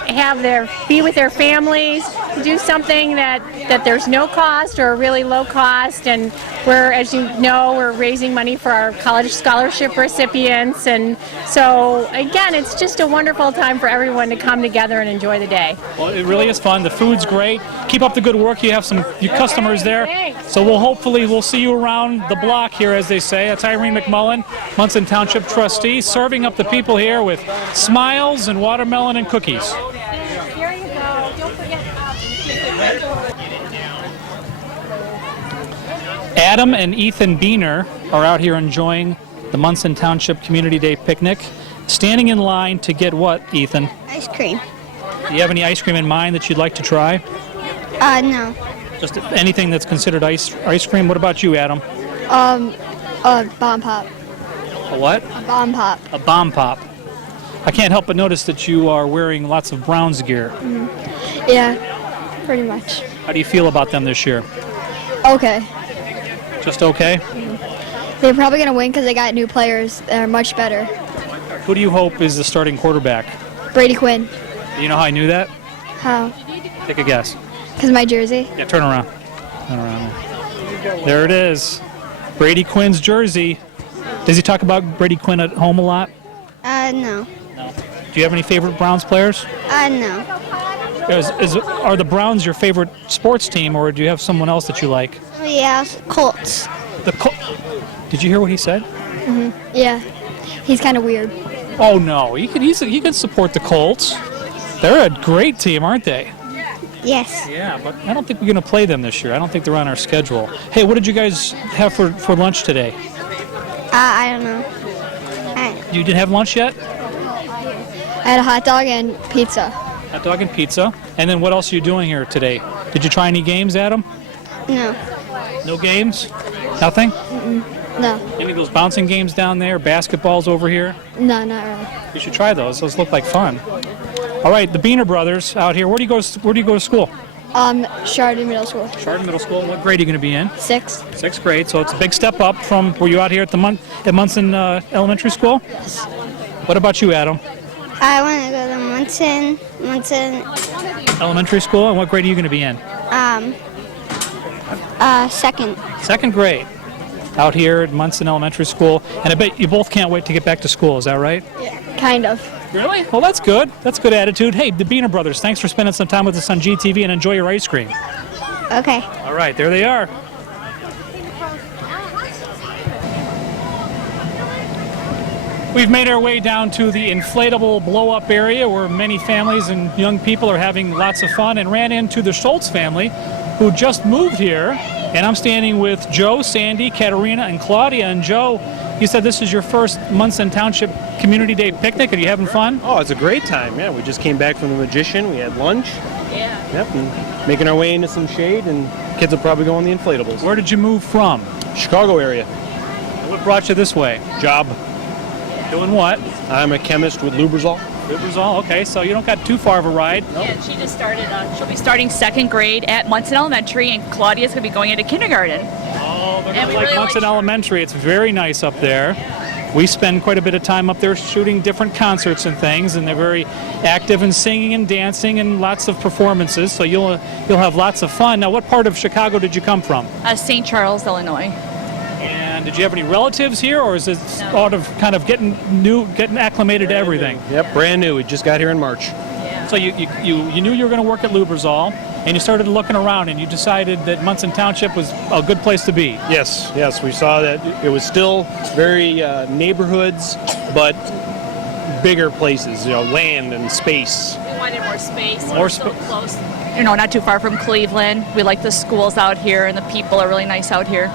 be with their families, do something that there's no cost or really low cost, and we're, as you know, we're raising money for our college scholarship recipients, and so again, it's just a wonderful time for everyone to come together and enjoy the day. Well, it really is fun. The food's great. Keep up the good work. You have some customers there. Thanks. So we'll see you around the block here, as they say. That's Irene McMullen, Munson Township trustee, serving up the people here with smiles and watermelon and cookies. Here you go. Don't forget. Adam and Ethan Beener are out here enjoying the Munson Township Community Day picnic, standing in line to get what, Ethan? Ice cream. Do you have any ice cream in mind that you'd like to try? No. Just anything that's considered ice cream. What about you, Adam? A bomb pop. A what? A bomb pop. A bomb pop. I can't help but notice that you are wearing lots of Browns gear. Yeah, pretty much. How do you feel about them this year? Okay. Just okay? They're probably going to win because they got new players that are much better. Who do you hope is the starting quarterback? Brady Quinn. Do you know how I knew that? How? Take a guess. Because of my jersey. Yeah, turn around. Turn around. There it is. Brady Quinn's jersey. Does he talk about Brady Quinn at home a lot? No. Do you have any favorite Browns players? No. Are the Browns your favorite sports team, or do you have someone else that you like? Yeah, Colts. Did you hear what he said? Yeah. He's kind of weird. Oh no, he can support the Colts. They're a great team, aren't they? Yes. Yeah, but I don't think we're going to play them this year. I don't think they're on our schedule. Hey, what did you guys have for lunch today? I don't know. You didn't have lunch yet? I had a hot dog and pizza. Hot dog and pizza. And then what else are you doing here today? Did you try any games, Adam? No. No games? Nothing? No. Any of those bouncing games down there? Basketballs over here? No, not really. You should try those. Those look like fun. All right, the Beaner brothers out here. Where do you go to school? Chardon Middle School. Chardon Middle School. What grade are you going to be in? 6th. 6th grade. So it's a big step up from, were you out here at the Munson Elementary School? Yes. What about you, Adam? I want to go to Munson Elementary School. And what grade are you going to be in? 2nd. 2nd grade. Out here at Munson Elementary School. And I bet you both can't wait to get back to school. Is that right? Yeah. Kind of. Really? Well, that's good. That's good attitude. Hey, the Beaner brothers, thanks for spending some time with us on GTV, and enjoy your ice cream. Okay. All right, there they are. We've made our way down to the inflatable blow-up area where many families and young people are having lots of fun, and ran into the Schultz family who just moved here. And I'm standing with Joe, Sandy, Katerina, and Claudia. And Joe, you said this is your first Munson Township Community Day picnic. Are you having fun? Oh, it's a great time. Yeah, we just came back from the Magician. We had lunch. Yeah. Yep, and making our way into some shade, and kids will probably go on the inflatables. Where did you move from? Chicago area. What brought you this way? Job. Doing what? I'm a chemist with Lubrizol. Lubrizol, okay, so you don't got too far of a ride. Yeah, and she just started, she'll be starting 2nd grade at Munson Elementary, and Claudia's going to be going into kindergarten. Oh, they're And we like really Munson Elementary. It's very nice up there. We spend quite a bit of time up there shooting different concerts and things, and they're very active in singing and dancing and lots of performances, so you'll have lots of fun. Now, what part of Chicago did you come from? St. Charles, Illinois. And did you have any relatives here, or is it out of kind of getting acclimated to everything? Yep, brand new. We just got here in March. So you knew you were going to work at Lubrizol, and you started looking around, and you decided that Munson Township was a good place to be. Yes, we saw that it was still very neighborhoods, but bigger places, land and space. We wanted more space. More so close. Not too far from Cleveland. We like the schools out here, and the people are really nice out here.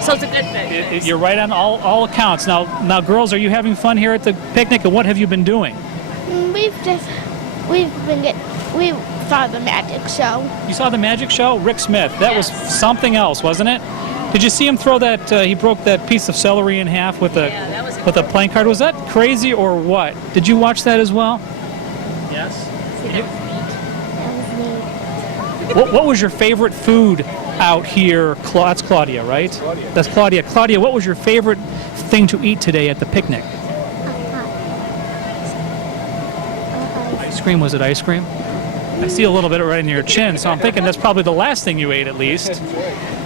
So it's a good thing. You're right on all accounts. Now, girls, are you having fun here at the picnic, and what have you been doing? We saw the magic show. You saw the magic show? Rick Smith. That was something else, wasn't it? Did you see him throw that? He broke that piece of celery in half with a playing card. Was that crazy or what? Did you watch that as well? Yes. What was your favorite food out here? That's Claudia, right? Claudia. That's Claudia. Claudia, what was your favorite thing to eat today at the picnic? Ice cream. Was it ice cream? I see a little bit right in your chin, so I'm thinking that's probably the last thing you ate, at least.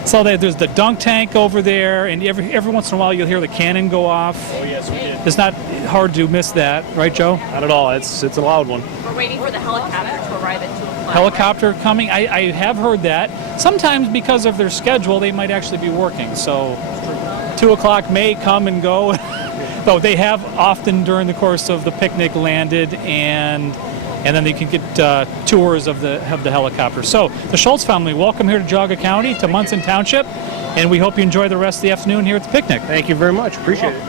So there's the dunk tank over there, and every once in a while you'll hear the cannon go off. Oh, yes, we did. It's not hard to miss that, right, Joe? Not at all. It's a loud one. We're waiting for the helicopter to arrive at 2 o'clock. Helicopter coming. I have heard that. Sometimes because of their schedule, they might actually be working. So 2 o'clock may come and go. Though they have often during the course of the picnic landed, and then they can get tours of the helicopter. So the Schultz family, welcome here to Geauga County, to Munson Township, and we hope you enjoy the rest of the afternoon here at the picnic. Thank you very much. Appreciate it.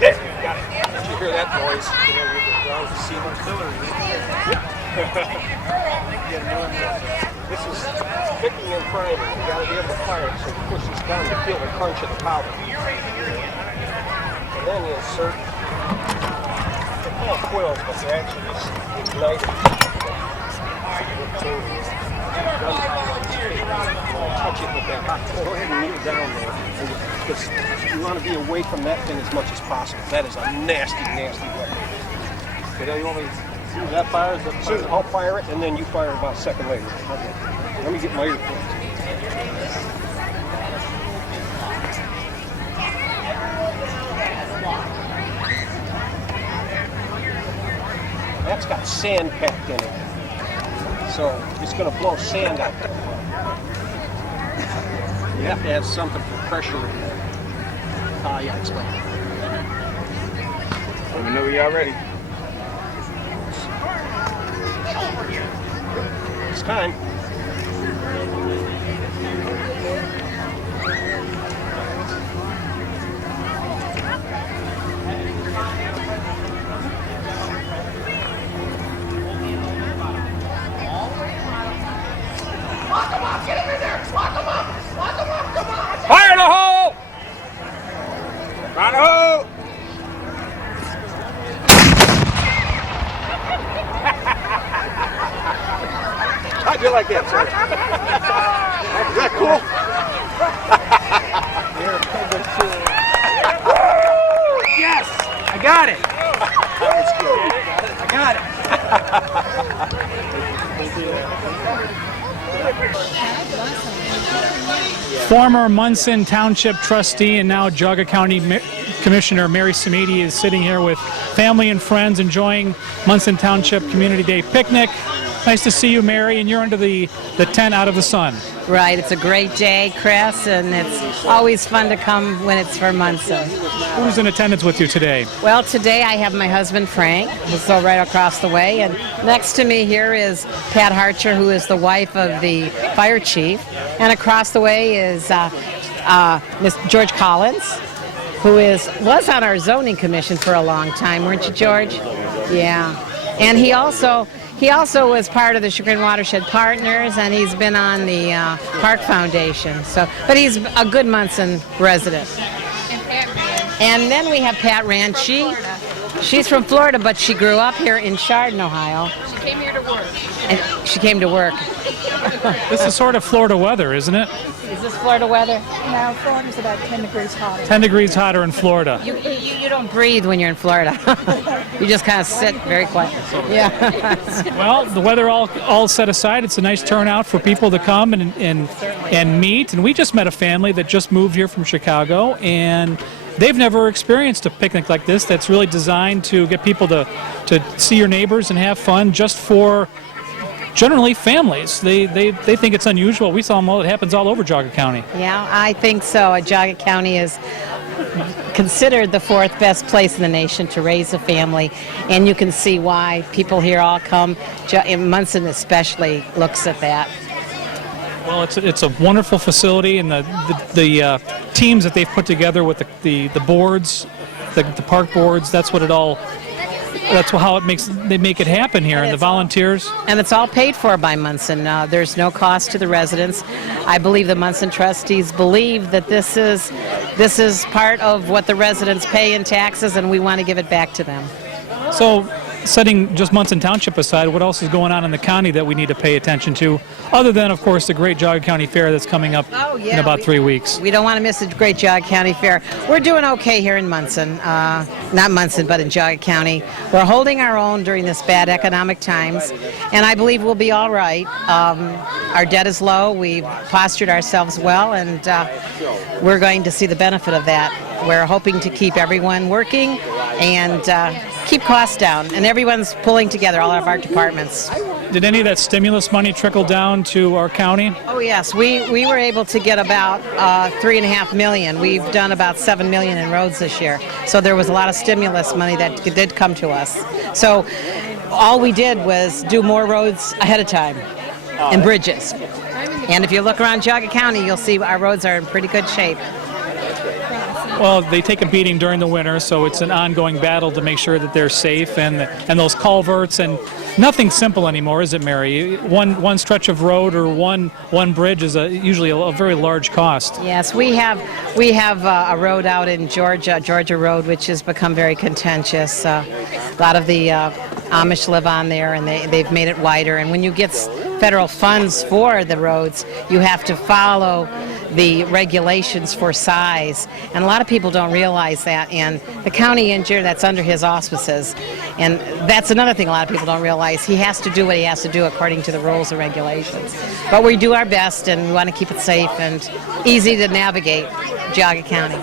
Did you hear that noise? This is picking and priming. You got to be able to fire it so it pushes down to feel the crunch of the powder. And then you insert. They're called quills, but they're actually just ignited. Touch it with that hot. Go ahead and kneel down there. Because you want to be away from that thing as much as possible. That is a nasty, nasty weapon. Okay, now you want me to do that fire? I'll fire it, and then you fire it about a second later. Okay. Let me get my earphones. That's got sand packed in it. So it's going to blow sand out there. You have to have something for pressure in there. Yeah, explain. Let me know when y'all ready. It's time. I do like that, sir. Is that cool? Yes! I got it! I got it! Former Munson Township trustee and now Geauga County Commissioner Mary Samedi is sitting here with family and friends enjoying Munson Township Community Day picnic. Nice to see you, Mary, and you're under the tent out of the sun. Right, it's a great day, Chris, and it's always fun to come when it's for Munson. Who's in attendance with you today? Well, today I have my husband, Frank, who's so right across the way, and next to me here is Pat Harcher, who is the wife of the fire chief, and across the way is Miss George Collins, who was on our zoning commission for a long time, weren't you, George? Yeah. And he also was part of the Chagrin Watershed Partners, and he's been on the Park Foundation. But he's a good Munson resident. And then we have Pat Rand. She's from Florida, but she grew up here in Chardon, Ohio. She came here to work. And she came to work. This is sort of Florida weather, isn't it? Is this Florida weather? No, Florida's about 10 degrees hotter. 10 degrees hotter in Florida. You don't breathe when you're in Florida. You just kind of sit very quiet. Yeah. Well, the weather all set aside, it's a nice turnout for people to come and meet. And we just met a family that just moved here from Chicago, and they've never experienced a picnic like this that's really designed to get people to see your neighbors and have fun, just for generally families. They think it's unusual. We saw them it happens all over Geauga County. Yeah, I think so. Geauga County is considered the fourth best place in the nation to raise a family, and you can see why people here all come. Munson especially looks at that. Well, it's a wonderful facility, and the teams that they've put together with the boards, the park boards. That's how they make it happen here, and the volunteers. And it's all paid for by Munson. There's no cost to the residents. I believe the Munson trustees believe that this is part of what the residents pay in taxes, and we want to give it back to them. So, setting just Munson Township aside, what else is going on in the county that we need to pay attention to, other than, of course, the great Geauga County Fair that's coming up in about 3 weeks? We don't want to miss the great Geauga County Fair. We're doing okay here in Munson. Not Munson, but in Geauga County. We're holding our own during this bad economic times, and I believe we'll be all right. Our debt is low. We've postured ourselves well, and we're going to see the benefit of that. We're hoping to keep everyone working and keep costs down, and everyone's pulling together, all of our departments. Did any of that stimulus money trickle down to our county? Oh yes, we were able to get about $3.5 million. We've done about $7 million in roads this year, so there was a lot of stimulus money that did come to us. So all we did was do more roads ahead of time and bridges. And if you look around Geauga County, you'll see our roads are in pretty good shape. Well, they take a beating during the winter, so it's an ongoing battle to make sure that they're safe, and those culverts, and nothing simple anymore, is it, Mary? One stretch of road or one bridge is usually a very large cost. Yes, we have a road out in Georgia Road, which has become very contentious. A lot of the Amish live on there, and they've made it wider. And when you get federal funds for the roads, you have to follow the regulations for size, and a lot of people don't realize that, and the county engineer, that's under his auspices, and that's another thing a lot of people don't realize. He has to do what he has to do according to the rules and regulations. But we do our best, and we want to keep it safe and easy to navigate Geauga County.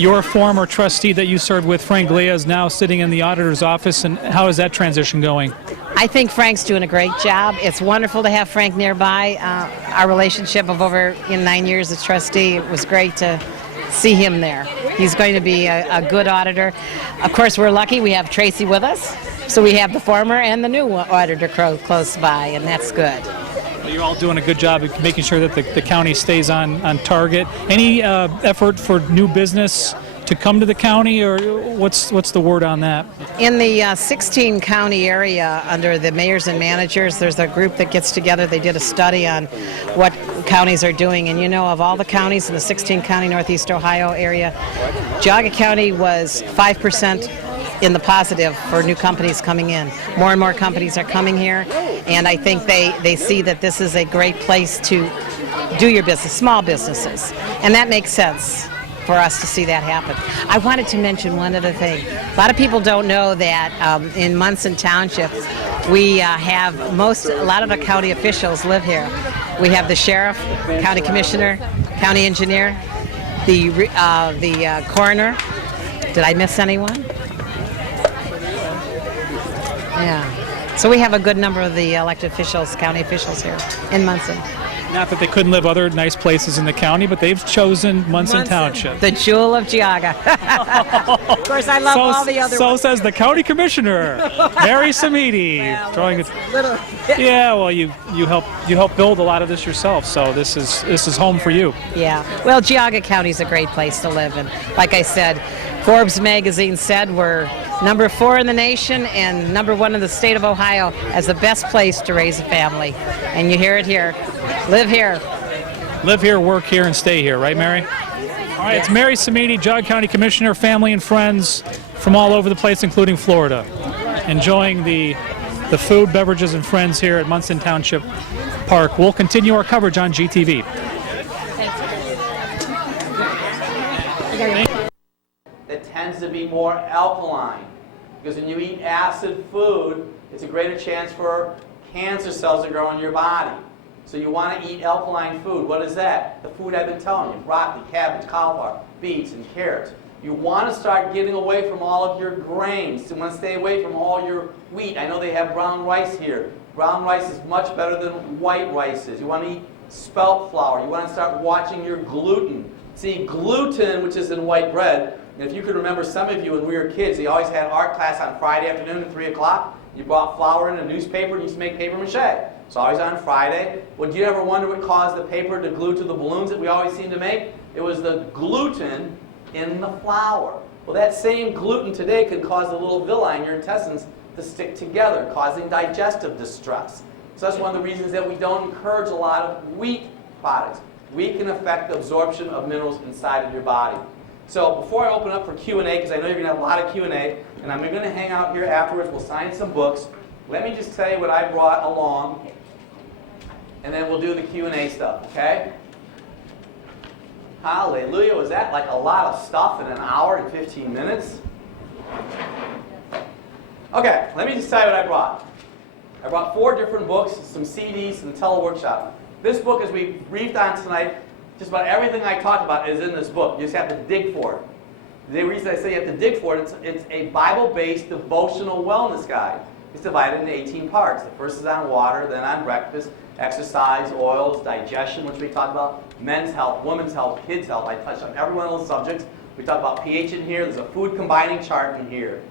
Your former trustee that you served with, Frank Glea, is now sitting in the auditor's office, and how is that transition going? I think Frank's doing a great job. It's wonderful to have Frank nearby. Our relationship of over 9 years as trustee, it was great to see him there. He's going to be a good auditor. Of course, we're lucky we have Tracy with us, so we have the former and the new auditor close by, and that's good. You're all doing a good job of making sure that the county stays on target. Any effort for new business to come to the county, or what's the word on that? In the 16 county area, under the mayors and managers, there's a group that gets together. They did a study on what counties are doing, and of all the counties in the 16 county Northeast Ohio area, Geauga County was 5% in the positive for new companies coming in. More and more companies are coming here, and I think they see that this is a great place to do your business, small businesses, and that makes sense for us to see that happen. I wanted to mention one other thing. A lot of people don't know that in Munson Township, we have a lot of the county officials live here. We have the sheriff, county commissioner, county engineer, the coroner. Did I miss anyone? Yeah. So we have a good number of the elected officials, county officials here in Munson. Not that they couldn't live other nice places in the county, but they've chosen Munson Township. The jewel of Geauga. Of course, I love all the other ones. So says the county commissioner, Mary Samiti. Yeah, well, you help build a lot of this yourself, so this is home for you. Yeah. Well, Geauga County is a great place to live, and like I said, Forbes magazine said we're number 4 in the nation and number 1 in the state of Ohio as the best place to raise a family. And you hear it here. Live here. Live here, work here, and stay here, right, Mary? All right, It's Mary Samiti, Geauga County Commissioner, family and friends from all over the place, including Florida, enjoying the food, beverages, and friends here at Munson Township Park. We'll continue our coverage on GTV. That tends to be more alkaline, because when you eat acid food, it's a greater chance for cancer cells to grow in your body. So you want to eat alkaline food. What is that? The food I've been telling you: broccoli, cabbage, cauliflower, beets, and carrots. You want to start getting away from all of your grains. You want to stay away from all your wheat. I know they have brown rice here. Brown rice is much better than white rice is. You want to eat spelt flour. You want to start watching your gluten. See, gluten, which is in white bread, and if you could remember, some of you when we were kids, they always had art class on Friday afternoon at 3 o'clock. You brought flour in a newspaper and you used to make paper mache. It's always on Friday. Would you ever wonder what caused the paper to glue to the balloons that we always seem to make? It was the gluten in the flour. Well, that same gluten today can cause the little villi in your intestines to stick together, causing digestive distress. So that's one of the reasons that we don't encourage a lot of wheat products. Wheat can affect the absorption of minerals inside of your body. So before I open up for Q&A, because I know you're going to have a lot of Q&A, and I'm going to hang out here afterwards, we'll sign some books. Let me just tell you what I brought along, and then we'll do the Q&A stuff, okay? Hallelujah. Was that like a lot of stuff in an hour and 15 minutes? Okay, let me just tell you what I brought. I brought 4 different books, some CDs, and a teleworkshop. This book, as we briefed on tonight, just about everything I talked about is in this book. You just have to dig for it. The reason I say you have to dig for it, it's a Bible-based devotional wellness guide. It's divided into 18 parts. The first is on water, then on breakfast, exercise, oils, digestion, which we talked about, men's health, women's health, kids' health. I touched on every one of those subjects. We talked about pH in here. There's a food combining chart in here.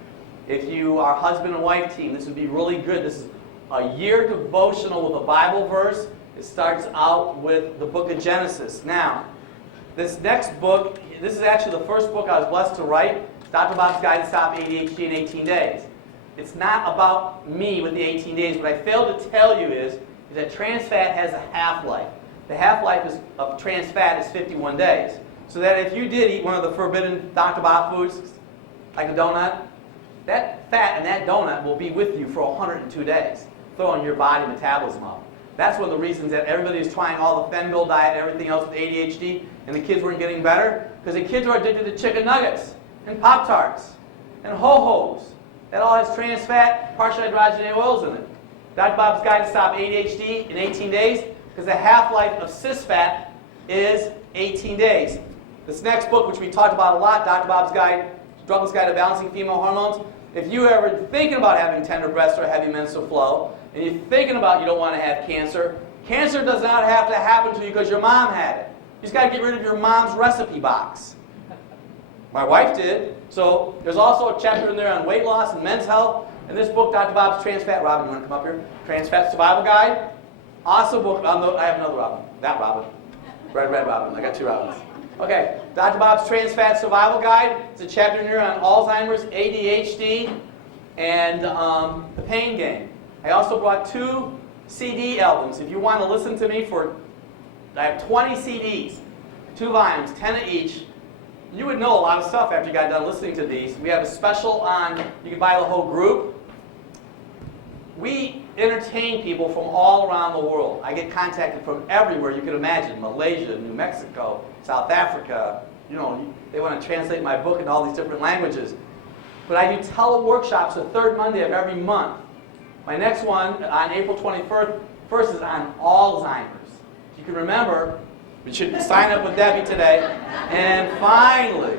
If you are a husband and wife team, this would be really good. This is a year devotional with a Bible verse. It starts out with the book of Genesis. Now, this next book, this is actually the first book I was blessed to write. It's Dr. Bob's Guide to Stop ADHD in 18 Days. It's not about me with the 18 days. What I failed to tell you is that trans fat has a half-life. The half-life of trans fat is 51 days. So that if you did eat one of the forbidden Dr. Bob foods, like a donut, that fat in that donut will be with you for 102 days, throwing your body metabolism up. That's one of the reasons that everybody is trying all the Fenville diet and everything else with ADHD, and the kids weren't getting better, because the kids are addicted to chicken nuggets, and Pop-Tarts, and Ho-Hos. That all has trans fat, partially hydrogenated oils in it. Dr. Bob's Guide to Stop ADHD in 18 days, because the half-life of cis fat is 18 days. This next book, which we talked about a lot, Dr. Bob's Drugless Guide to Balancing Female Hormones. If you ever thinking about having tender breasts or heavy menstrual flow, and you're thinking about you don't want to have cancer, cancer does not have to happen to you because your mom had it. You just got to get rid of your mom's recipe box. My wife did. So there's also a chapter in there on weight loss and men's health. And this book, Dr. Bob's Trans Fat, Robin, you want to come up here? Trans Fat Survival Guide. Awesome book. I have another Robin. That Robin. Red Robin. I got 2 Robins. Okay, Dr. Bob's Trans Fat Survival Guide. It's a chapter in here on Alzheimer's, ADHD, and the pain game. I also brought 2 CD albums. If you want to listen to me I have 20 CDs, 2 volumes, 10 of each. You would know a lot of stuff after you got done listening to these. We have a special on, you can buy the whole group. We entertain people from all around the world. I get contacted from everywhere you can imagine. Malaysia, New Mexico, South Africa. You know, they want to translate my book into all these different languages. But I do teleworkshops the third Monday of every month. My next one on April 21st is on Alzheimer's. You can remember, you should sign up with Debbie today. And finally,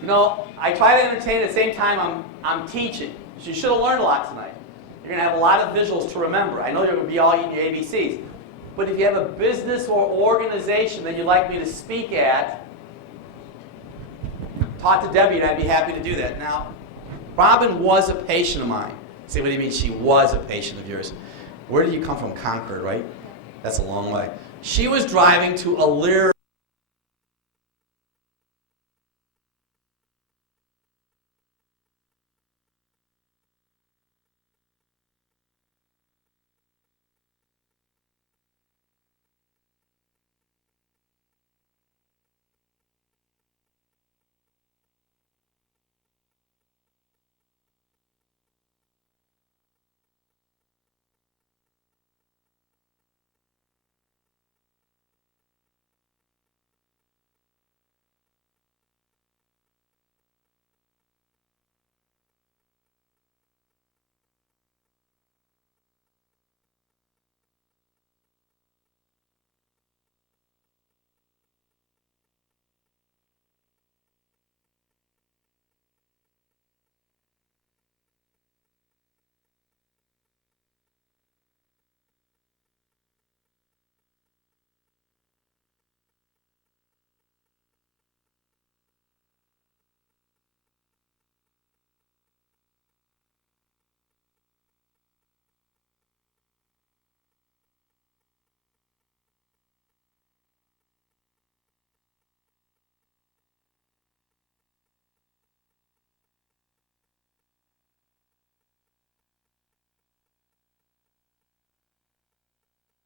you know, I try to entertain at the same time I'm teaching. So you should have learned a lot tonight. You're going to have a lot of visuals to remember. I know you're going to be all eating your ABCs. But if you have a business or organization that you'd like me to speak at, talk to Debbie and I'd be happy to do that. Now, Robin was a patient of mine. Say, what do you mean she was a patient of yours? Where did you come from? Concord, right? That's a long way. She was driving to Elyria.